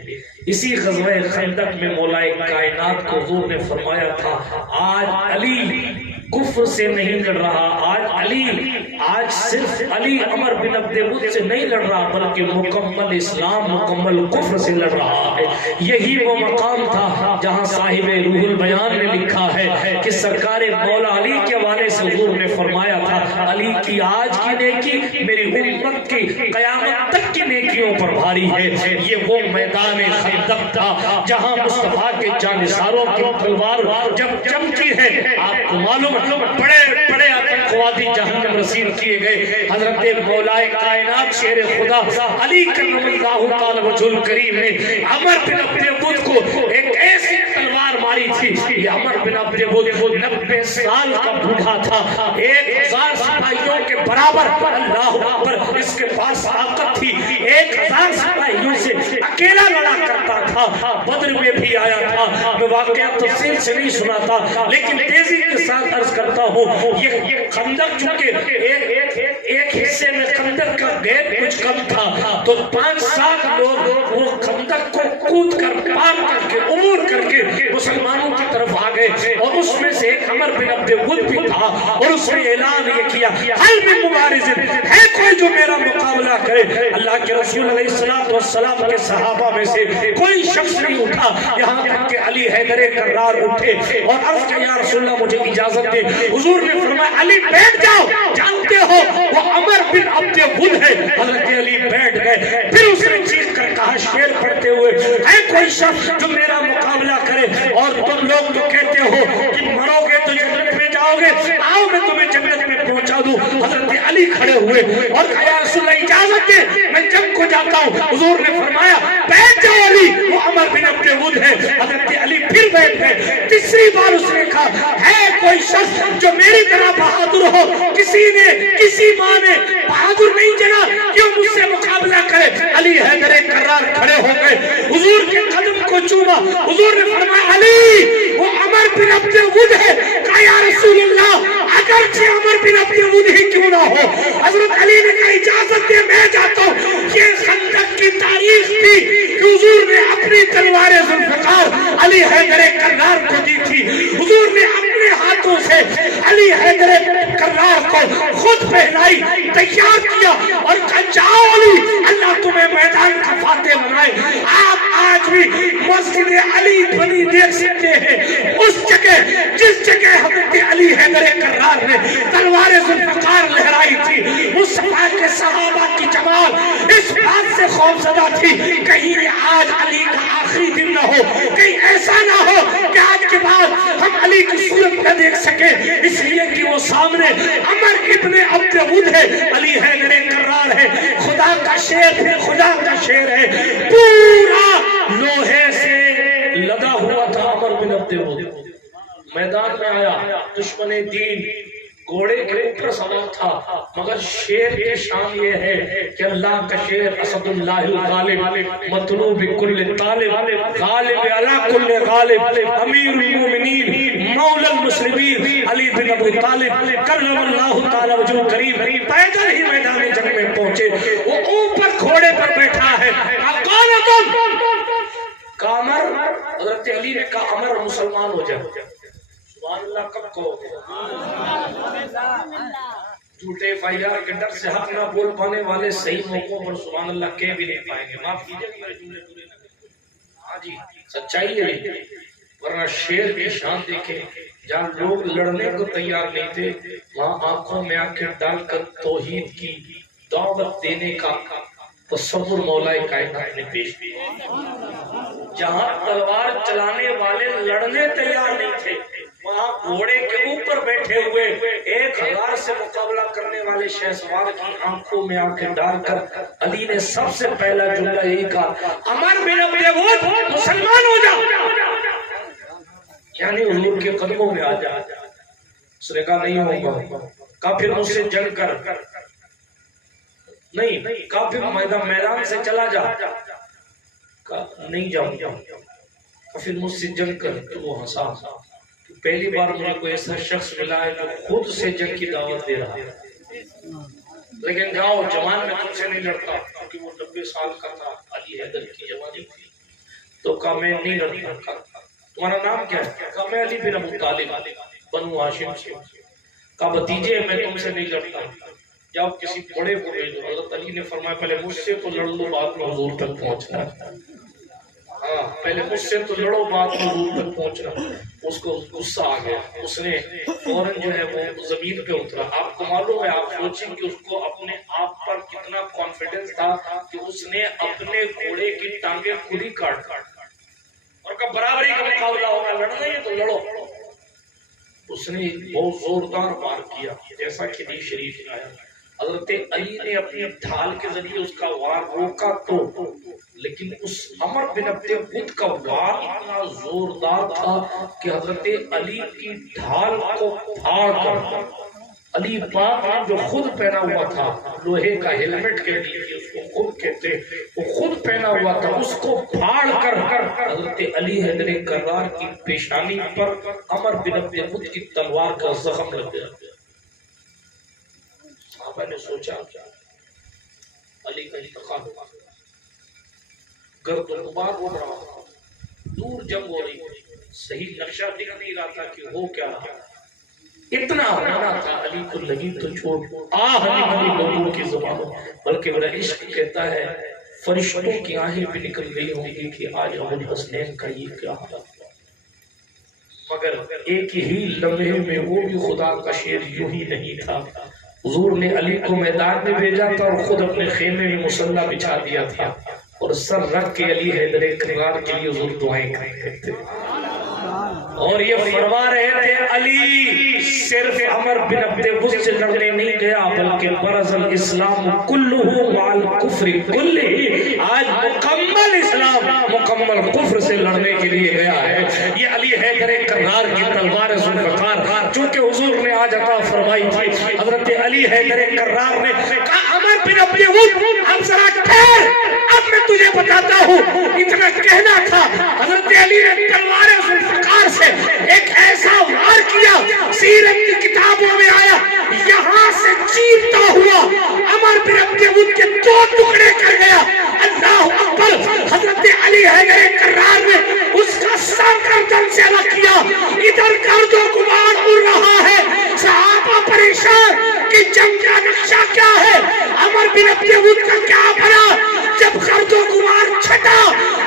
اسی غزوہ خندق میں مولا کائنات کو حضور نے فرمایا تھا آج علی کفر سے نہیں لڑ رہا، آج صرف علی عمر بن عبد ود سے نہیں لڑ رہا بلکہ مکمل اسلام مکمل کفر سے لڑ رہا ہے۔ یہی وہ مقام تھا جہاں صاحب روح البیان نے لکھا ہے کہ سرکار مولا علی کے حوالے سے حضور نے فرمایا تھا علی کی آج کی نیکی میری امت کی قیامت تک کی نیکیوں پر بھاری ہے۔ یہ وہ میدان خندق تھا جہاں مصطفیٰ کے جانثاروں کی تلوار جب چمکی ہے، آپ کو معلوم بڑے بڑے آتنکوادی جہنم رسید کیے گئے۔ حضرت مولا کائنات شیر خدا علی کرم اللہ تعالی وجہ الکریم نے عمر بن عبد ود کو ایک ایسی تلوار ماری تھی، یہ عمر بن عبد ود 90 سال کا بوڑھا تھا، 1000 سپاہیوں کے برابر، اللہ اکبر، اس کے پاس طاقت تھی، 1000 سپاہیوں سے اکیلا لڑا کرتا تھا، بدر میں بھی آیا تھا۔ میں واقعہ تفصیل سے نہیں سناتا لیکن تیزی کے ساتھ عرض کرتا ہوں، یہ خندق چونکہ ایک حصے میں خندق کا گیپ کچھ کم تھا تو 5-7 لوگ وہ خندق کو کود کر پار کر کے عبور کر کے مسلمانوں کی طرف آ گئے، اور اس میں سے ایک عمر بن عبد ود بھی تھا، اور اس نے اعلان یہ کیا حل من مبارز ہے کوئی جو میرا مقابلہ کرے۔ اللہ کے رسول علیہ السلام کے صحابہ میں سے کوئی شخص نہیں اٹھا، یہاں تک کہ علی حیدر کرار اٹھے اور عرض کیا یا رسول اللہ مجھے اجازت دے۔ حضور نے فرمایا علی بیٹھ جاؤ، جانتے ہو وہ عمر بن عبد ود ہے۔ حضرت علی بیٹھ گئے، پھر اس نے چیخ کر کہا شعر پڑھتے ہوئے ہے کوئی شخص جو میرا مقابلہ کرے، اور تم لوگ تو کہتے ہو کہ مرو گے تو جنت میں جاؤ گے، آؤ میں تمہیں جنت میں پہنچا دوں۔ حضرت علی کھڑے ہوئے اور کہا یا رسول اللہ اجازت دے میں جنگ کو جاتا ہوں۔ حضور نے فرمایا بیٹھ جاؤ علی، وہ عمر بن عبد ود ہے۔ حضرت علی پھر بیٹھ گئے، تیسری بار اس نے کہا ہے کوئی شخص جو میری طرح بہادر ہو، کسی ماں نے بہادر نہیں جنا کیوں مجھ سے مقابلہ کرے۔ علی حیدر کرار کھڑے ہو گئے، حضور کے قدم کو چوما، حضور نے فرمایا علی وہ عمر بن عبد ود ہے۔ کہا یا رسول اللہ اگرچہ عمر بن عبد ود ہی کیوں نہ ہو۔ حضرت علی نے کہا اجازت دے میں جاتا ہوں۔ یہ خندق کی تاریخ تھی کہ حضور نے اپنی تلوار ذوالفقار علی حیدر کرار کو دی تھی، حضور نے اپنے ہاتھوں سے علی حیدر کرار کو خود پہنائی، تیار کیا اور کہا جاؤ علی اللہ تمہیں میدان کا فاتح بنائے۔ آپ آج بھی مسجد علی بنی دیکھ سکتے ہیں، اس جگہ جس جگہ حضرت علی حیدر کرار نے تلوار ذوالفقار لہرائی تھی، مصطفیٰ کے صحابہ کی جماعت اس بات سے خوفزدہ تھی کہیں آج علی کا آخری دن نہ ہو، کہیں ایسا نہ ہو کہ آج کے بعد ہم علی کی صورت نہ دیکھ سکے، اس لیے کہ وہ سامنے عمر ابن عبد ود ہے، علی حیدر کرار ہے، خدا کا شعر پھر خدا کا شعر ہے، پورا لوہے سے لدا ہوا تھا عمر بن عبد ود۔ میدان میں آیا، دشمن دین گھوڑے کے اوپر سوار تھا، مگر شیر کی شان یہ ہے کہ اللہ کا شیر اسد اللہ الغالب مطلوب کل طالب غالب علی کل غالب امیر المومنین مولا المسلمین علی بن ابی طالب کرم اللہ تعالی وجہ الکریم پیدل ہی میدان جنگ میں پہنچے، وہ اوپر گھوڑے پر بیٹھا ہے، کامر حضرت علی نے کہا عمر مسلمان ہو جائے. سبحان اللہ کب کہو گے؟ جھوٹے FIR کے ڈر سے حق نہ بول پانے والے صحیح موقعوں پر سبحان اللہ کہہ بھی نہیں پائیں گے. معاف کیجیے کہ میرے جملے پورے نہ کریں. ہاں جی سچائی ہے. ورنہ شیر کی شان دیکھیں جہاں لوگ لڑنے کو تیار نہیں تھے وہاں آنکھوں میں آنکھیں ڈال کر توحید کی دعوت دینے کا تصور مولا کائنات نے پیش کیا. جہاں تلوار چلانے والے لڑنے تیار نہیں تھے وہاں گھوڑے کے اوپر بیٹھے ہوئے 1000 سے مقابلہ کرنے والے شہسوار کی آنکھوں میں آنکھیں ڈال کر علی نے سب سے پہلا جملہ یہی کہا عمر بن عبد ود مسلمان ہو جا. یعنی حضور کے قدموں میں آ جا. اس نے کہا نہیں ہوگا. کافر مجھ سے جنگ کر. نہیں کافر میدان سے چلا جا. نہیں جاؤں. کافر مجھ سے جنگ کر. تو وہ ہنسا. پہلی بار مجھے کوئی ایسا شخص ملا ہے جو خود سے جنگ کی دعوت دے رہا ہے. لیکن جاؤ جوان میں تم سے نہیں لڑتا کیونکہ وہ 90 سال کا تھا. علی حیدر کی جوانی تھی تو کہا میں نہیں لڑتا. تمہارا نام کیا ہے؟ کہا میں علی بن ابو طالب بنو ہاشم سے. کہا بھتیجے میں تم سے نہیں لڑتا. جاؤ کسی بڑے کو بھیجو. حضرت علی نے فرمایا پہلے مجھ سے تو لڑ لو بعد میں حضور تک پہنچنا. ہاں پہلے مجھ سے تو لڑو بعد میں حضور تک پہنچنا. اس کو غصہ آ گیا. اس نے فوراً جو ہے وہ زمین پہ اترا. آپ کو معلوم ہے آپ سوچیں کہ اس کو اپنے آپ پر کتنا کانفیڈنس تھا کہ اس نے اپنے گھوڑے کی ٹانگیں خود ہی کاٹ اور کہا برابری کا مقابلہ ہوگا. لڑنا ہے تو لڑو. اس نے بہت زوردار وار کیا جیسا کہ حدیث شریف میں آیا. حضرت علی نے اپنی ڈھال کے ذریعے اس کا وار روکا تو لیکن اس عمر بن عبد ود کا وار اتنا زوردار تھا کہ حضرت علی کی ڈھال کو پھاڑ کر علی پاک جو خود پہنا ہوا تھا لوہے کا ہیلمٹ کہتے ہیں اس کو خود کہتے وہ خود پہنا ہوا تھا اس کو پھاڑ کر حضرت علی حیدر کرار کی پیشانی پر عمر بن عبد ود کی تلوار کا زخم لگ گیا. صحابہ نے سوچا علی کا انتقال ہوا. گرد و غبار ہو رہا دور جنگ ہو رہی صحیح نقشہ دکھ نہیں رہا تھا کہ ہو کیا رہا. اتنا ہونا تھا علی کو لگی تو چھوڑ علی لوگوں کی زبانوں بلکہ میرا عشق کہتا ہے فرشتوں کی آہیں بھی نکل گئی ہوں گی کہ آج ابو الحسنین کا یہ کیا حال. مگر ایک ہی لمحے میں وہ بھی خدا کا شیر یوں ہی نہیں تھا. حضور نے علی کو میدان میں بھیجا تھا اور خود اپنے خیمے میں مصلی بچھا دیا تھا اور سر رکھ کے علی حیدر کرار کے لیے حضور دعائیں کرتے تھے اور یہ فرما رہے تھے علی صرف عمر بن عبد ود سے لڑنے نہیں گیا بلکہ برز الاسلام کلہ وعل کفر کلہ. آج مکمل اسلام مکمل کفر سے لڑنے کے لیے گیا ہے. یہ علی حیدر کرار کی تلوار ذوالفقار چونکہ حضور نے آج عطا فرمائی تھی. حضرت علی حیدر کرار نے کہا عمر بن عبد ود ہم ذرا ٹھہر اب میں تجھے بتاتا ہوں. اتنا کہنا تھا حضرت علی نے تلوار ذوالفقار سے ایک ایسا وار کیا سیرت کی کتابوں میں آیا یہاں سے چیرتا ہوا عمر بن عبد ود کے 2 ٹکڑے کر گیا. اللہ اکبر. حضرت علی حیدر کرار نے اس کا سر گردن سے الگ کیا. ادھر گرد و غبار اڑ رہا ہے. صحابہ پریشان کہ جنگ کا نقشہ کیا ہے عمر بن عبد ود کا کیا بنا. جب گرد و غبار چھٹا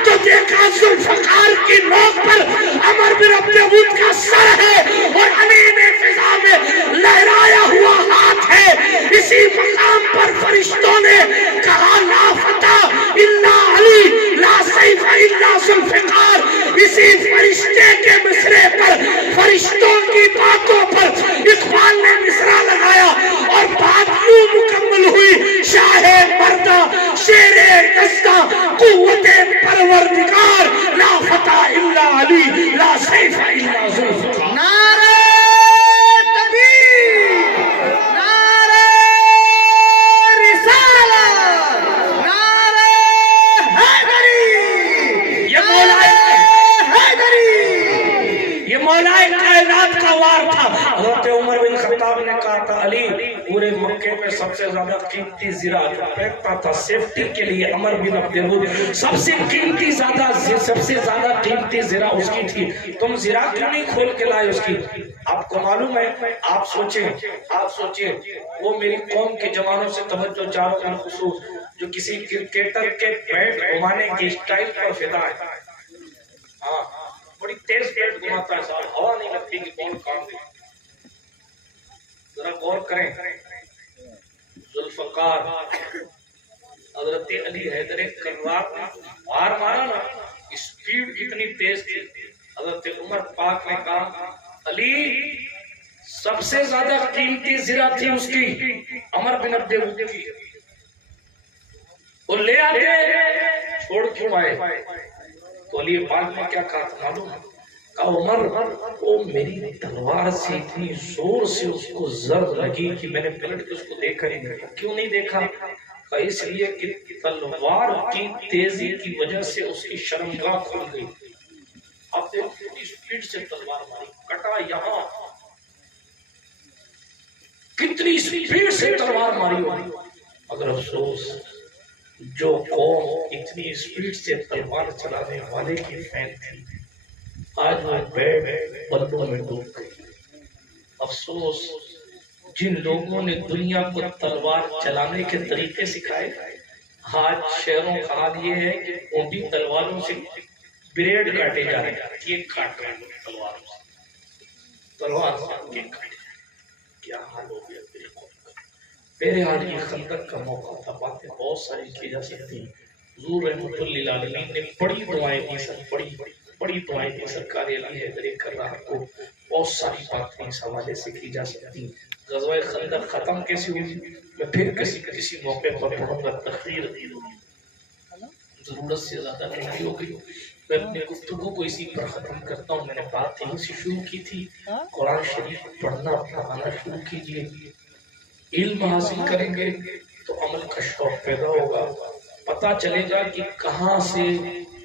تو دیکھا ذوالفقار کی نوک پر عمر بن عبد ود کا سر ہے اور علی نے فضا میں لہرایا ہوا ہاتھ ہے. اسی مقام پر فرشتوں نے کہا لا فتح الا علی لا سیف الا ذوالفقار. اسی فرشتے کے مصرے پر فرشتوں کی باتوں پر اقبال نے مصرع لگایا اور بات یوں مکمل ہوئی شاہ مردہ شیر دستہ قوت پروردگار لا فتح الا علی لا سیف الا ذوالفقار. نعرہ تکبیر نعرہ رسالت نعرہ حیدری یہ مولا کائنات کا وار تھا. حضرت عمر بن خطاب نے کہا تھا علی وہ پورے مکے میں سب سے زیادہ قیمتی زرہ جو پھینکتا تھا سیفٹی کے لیے عمر بن عبد الود، سب سے زیادہ قیمتی زرہ اس کی تھی، تم زرہ کیوں نہیں کھول کے لائے اس کی؟ آپ کو معلوم ہے، آپ سوچیں وہ میری قوم کے جوانوں سے توجہ چاہو بالخصوص جو کسی کرکٹر کے بیٹ گھمانے کی سٹائل پر فدا ہے، ہاں بڑی تیز بیٹ گھماتا ہے صاحب، ہوا نہیں لگتی کہ بال کام دے، ذرا غور کریں، ذوالفقار حضرت علی حیدر کرار بار مارا نا، اسپیڈ اتنی تیز تھی، حضرت عمر پاک نے کہا علی سب سے زیادہ قیمتی زرہ تھی اس کی عمر بن عبد الود کی، وہ لے آتے چھوڑ کیوں آئے؟ تو علی پاک نے کیا کہا تھا معلوم ہے؟ کہا عمر وہ میری تلوار سے اتنی زور سے اس کو ضرب لگی کہ میں نے پلٹ کے اس کو دیکھا ہی نہیں۔ کیوں نہیں دیکھا؟ کہا اس لیے کہ تلوار کی تیزی کی وجہ سے اس کی شرمگاہ کھل گئی۔ اب دیکھو کتنی سپیڈ سے تلوار ماری، کٹا یہاں، کتنی سپیڈ سے تلوار ماری ہوئی، مگر افسوس جو قوم اتنی سپیڈ سے تلوار چلانے والے کی فین تھی آج وہ بیٹ بندوں میں ڈوب گئی۔ افسوس جن لوگوں نے دنیا کو تلوار چلانے کے طریقے سکھائے، آج شہروں کا حال یہ ہے کہ اونٹی تلواروں سے بریڈ کاٹے جا رہے ہیں، کیک کاٹ رہے ہیں تلواروں سے، تلوار سے کیک کاٹے جا رہے ہیں، کیا حال ہو گیا بالکل۔ میرے آج یہ خندق کا موقع تھا، باتیں بہت ساری کی جا سکتی ہیں۔ حضور رحمۃ اللہ علیہ نے بڑی دعائیں دی سن، بڑی دعائیں دی سرکار علی حیدر کرار کو، بہت ساری باتیں اس حوالے سے کی جا سکتی ہیں۔ غزوہ خندق ختم کیسے ہوئی میں پھر کسی موقع پر پڑھوں گا، تقریر ضرورت سے زیادہ لمبی ہو گئی، میں اپنے گفتگو کو اسی پر ختم کرتا ہوں۔ میں نے بات یہیں سے شروع کی تھی، قرآن شریف پڑھنا پڑھانا شروع کیجیے، علم حاصل کریں گے تو عمل کا شوق پیدا ہوگا، پتہ چلے گا کہ کہاں سے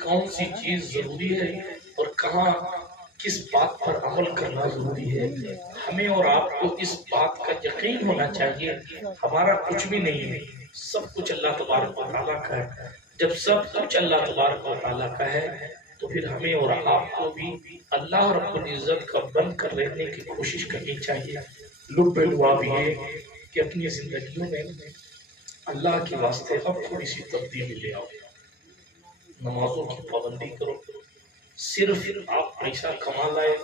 کون سی چیز ضروری ہے اور کہاں کس بات پر عمل کرنا ضروری ہے۔ ہمیں اور آپ کو اس بات کا یقین ہونا چاہیے ہمارا کچھ بھی نہیں ہے، سب کچھ اللہ تبارک و تعالیٰ کا ہے۔ جب سب کچھ اللہ تبارک و تعالیٰ کا ہے تو پھر ہمیں اور آپ کو بھی اللہ رب العزت کا بن کر رہنے کی کوشش کرنی چاہیے۔ لب دعا بھی ہے کہ اپنی زندگیوں میں اللہ کے واسطے اب تھوڑی سی تبدیلی لے آؤ، نمازوں کی پابندی کرو، صرف آپ پیسہ کما لائے،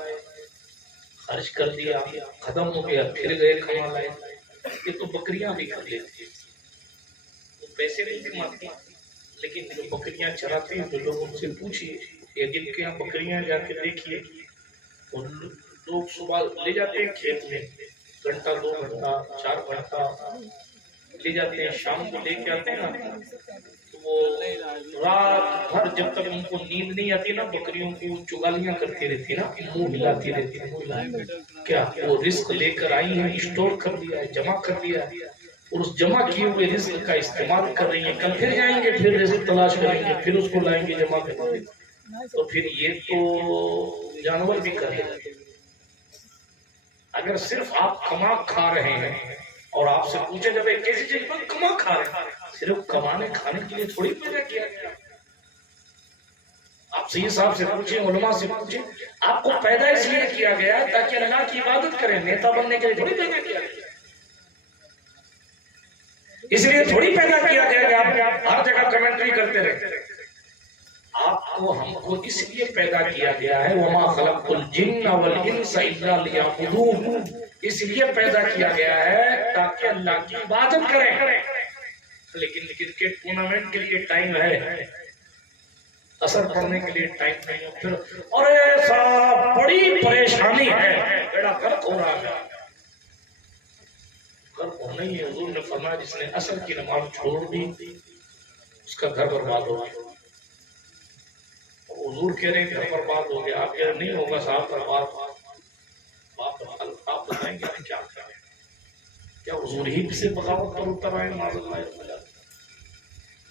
خرچ کر دیا، ختم ہو گیا، پھر گئے کما لائے، یہ تو بکریاں بھی کر لیتی ہیں، وہ پیسے نہیں کماتی، لیکن جو بکریاں چراتے ہیں تو لوگ ان سے پوچھئے، یا جن کے یہاں بکریاں جا کے دیکھیے، لوگ صبح لے جاتے ہیں کھیت میں، گھنٹہ 2 گھنٹہ 4 گھنٹہ لے جاتے ہیں، شام کو لے کے آتے ہیں نا، تو وہ رات بھر جب تک ان کو نیند نہیں آتی نا، بکریوں کو چگالیاں کرتی رہتی نا، منہ ہلاتی رہتی، کیا وہ رزق لے کر آئی ہیں، اسٹور کر دیا ہے، جمع کر دیا ہے، اور اس جمع کیے ہوئے رزق کا استعمال کر رہی ہیں، کل پھر جائیں گے، پھر رزق تلاش کریں گے، پھر اس کو لائیں گے جمع کریں گے، تو پھر یہ تو جانور بھی کر رہے ہیں۔ اگر صرف آپ کما کھا رہے ہیں اور آپ سے پوچھے جب ایک کیسی چیز پر کما کھا رہے ہیں، صرف کمانے کھانے کے لیے تھوڑی پیدا کیا گیا، آپ سید صاحب سے پوچھیں، علماء سے پوچھیں، آپ کو پیدا اس لیے کیا گیا تاکہ اللہ کی عبادت کریں، نیتا بننے کے لیے تھوڑی پیدا کیا گیا، اس لیے تھوڑی پیدا کیا گیا کہ آپ ہر جگہ کمنٹری کرتے رہتے، آپ کو ہم کو اس لیے پیدا کیا گیا ہے، وَمَا خَلَقْتُ الْجِنَّ وَالْإِنسَ إِلَّا لِيَعْبُدُونِ، اس لیے پیدا کیا گیا ہے تاکہ اللہ کی عبادت کریں، لیکن کرکٹ ٹورنامنٹ کے لیے ٹائم ہے، اثر پڑھنے کے لیے ٹائم نہیں ہے، پھر اور ایسا بڑی پریشانی ہے، بیڑا غرق ہو رہا ہے، غرق ہونا ہی ہے۔ حضور نے فرمایا جس نے اثر کی نماز چھوڑ دی اس کا گھر برباد ہو گیا، حضور کہہ رہے ہیں گھر برباد ہو گیا، آپ کہہ رہے نہیں ہوگا صاحب برباد، آپ بتائیں گے کیا کریں، کیا حضور ہی سے بغاوت پر اتر آئے معاذ اللہ۔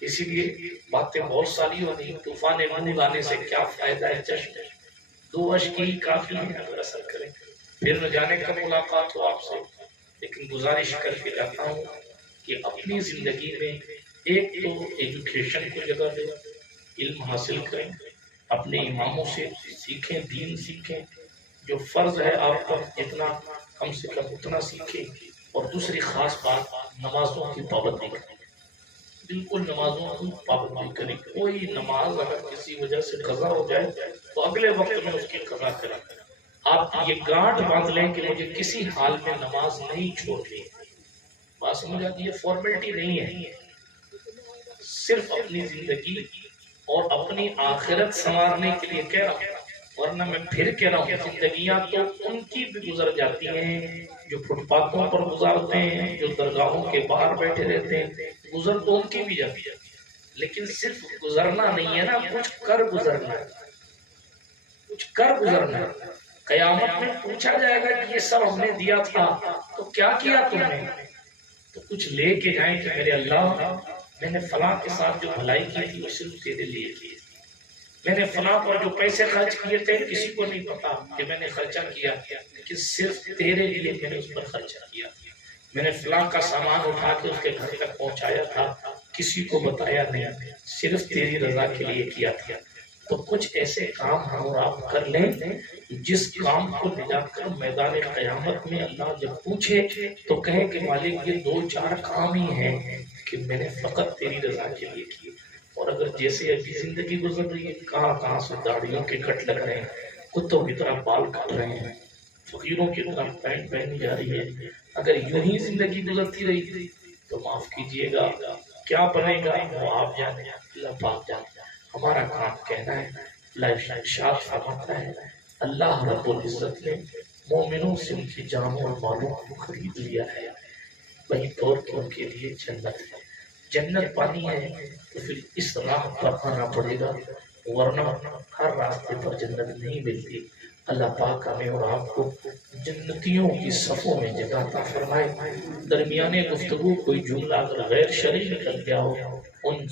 اسی لیے باتیں بہت ساری ہوتی، طوفان منہ آنے سے کیا فائدہ ہے، چشم 2 اشک ہی کافی ہیں اگر اثر کریں، پھر نہ جانے کب ملاقات ہو آپ سے، لیکن گزارش کر کے جاتا ہوں کہ اپنی زندگی میں ایک تو ایجوکیشن کو جگہ دیں، علم حاصل کریں، اپنے اماموں سے سیکھیں، دین سیکھیں، جو فرض ہے آپ پر جتنا کم سے کم اتنا سیکھیں، اور دوسری خاص بات نمازوں کی پابندی کریں، بالکل نمازوں کی پابندی کریں۔ کوئی نماز اگر کسی وجہ سے قضا ہو جائے تو اگلے وقت میں اس کی قضا کریں۔ آپ یہ گانٹ باندھ لیں کہ مجھے کسی حال میں نماز نہیں چھوڑنی، بات سمجھ آتی ہے، فارمیلٹی نہیں ہے، صرف اپنی زندگی اور اپنی آخرت سنوارنے کے لیے کہہ رہا ہوں۔ ورنہ میں پھر کہہ رہا ہوں، زندگیاں تو ان کی بھی گزر جاتی ہیں جو فٹ پاتھوں پر گزارتے ہیں، جو درگاہوں کے باہر بیٹھے رہتے ہیں، گزر تو ان کی بھی جاتی ہے، لیکن صرف گزرنا نہیں ہے نا، کچھ کر گزرنا ہے، کچھ کر گزرنا ہے۔ قیامت میں پوچھا جائے گا کہ یہ سب ہم نے دیا تھا تو کیا کیا تم نے؟ تو کچھ لے کے جائیں کہ میرے اللہ، میں نے فلاں کے ساتھ جو بھلائی کی تھی وہ صرف تیرے لیے کی، میں نے فلاں پر جو پیسے خرچ کیے تھے کسی کو نہیں پتا کہ میں نے خرچہ کیا، لیکن صرف تیرے لیے میں نے اس پر خرچہ کیا، میں نے فلاں کا سامان اٹھا کے اس کے گھر تک پہنچایا تھا، کسی کو بتایا نہیں، صرف تیری رضا کے لیے کیا تھا۔ تو کچھ ایسے کام ہم اور آپ کر لیں جس کام کو لے جا کر میدان قیامت میں اللہ جب پوچھے تو کہے کہ مالک یہ 2-4 کام ہی ہیں کہ میں نے فقط تیری رضا کے لیے کی۔ اور اگر جیسے ابھی زندگی گزر رہی ہے، کہاں سے داڑھیوں کے کٹ لگ رہے ہیں، کتوں کی طرح بال کاٹ رہے ہیں، فقیروں کی طرح پینٹ پہنی جا رہی ہے، اگر یوں ہی زندگی گزرتی رہی تو معاف کیجئے گا کیا بنے گا وہ آپ جانے، اللہ پاک جانے۔ ہمارا کام کہنا ہے، اللہ ارشاد فرماتا ہے، اللہ رب العزت نے مومنوں سے ان کی جانوں اور مالوں کو خرید لیا ہے، وہی طور کہ ان کے لیے جنت ہے۔ جنت پانی ہے تو پھر اس راہ پر آنا پڑے گا، ورنہ ہر راستے پر جنت نہیں ملتی۔ اللہ پاک ہمیں اور آپ کو جنتیوں کی صفوں میں جگہ عطا فرمائے۔ درمیانے گفتگو کوئی جملہ اگر غیر شرعی نکل گیا ہو، ان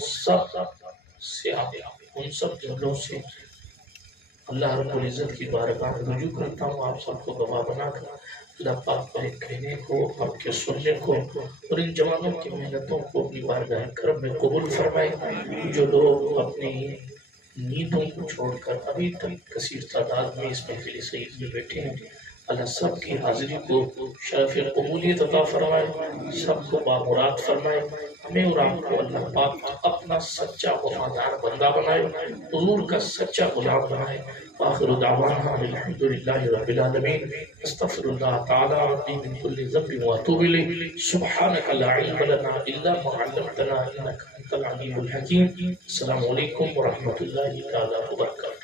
سب جملوں سے اللہ رب العزت کی بارگاہ میں رجوع کرتا ہوں، آپ سب کو گواہ بنا کر اللہ پاک میرے کہنے کو، آپ کے سننے کو اور ان جوانوں کی محنتوں کو اپنی بارگاہ کرم میں قبول فرمائے۔ جو لوگ اپنی نیندوں کو چھوڑ کر ابھی تک کثیر تعداد میں اس محفل سعید میں بیٹھے ہیں، اللہ سب کی حاضری کو شرف قبولیت عطا فرمائے، سب کو بامراد فرمائے، ہمیں اور آپ کو اللہ پاک اپنا سچا وفادار بندہ بنائے، حضور کا سچا غلام بنائے۔ آخر دعوانا الحمدللہ رب العالمین، استغفر اللہ تعالی ربی من کل ذنب واتوب الیہ، سبحانک لا علم لنا الا ما علمتنا انک انت العلیم الحکیم۔ السلام علیکم ورحمۃ اللہ تعالی وبرکاتہ۔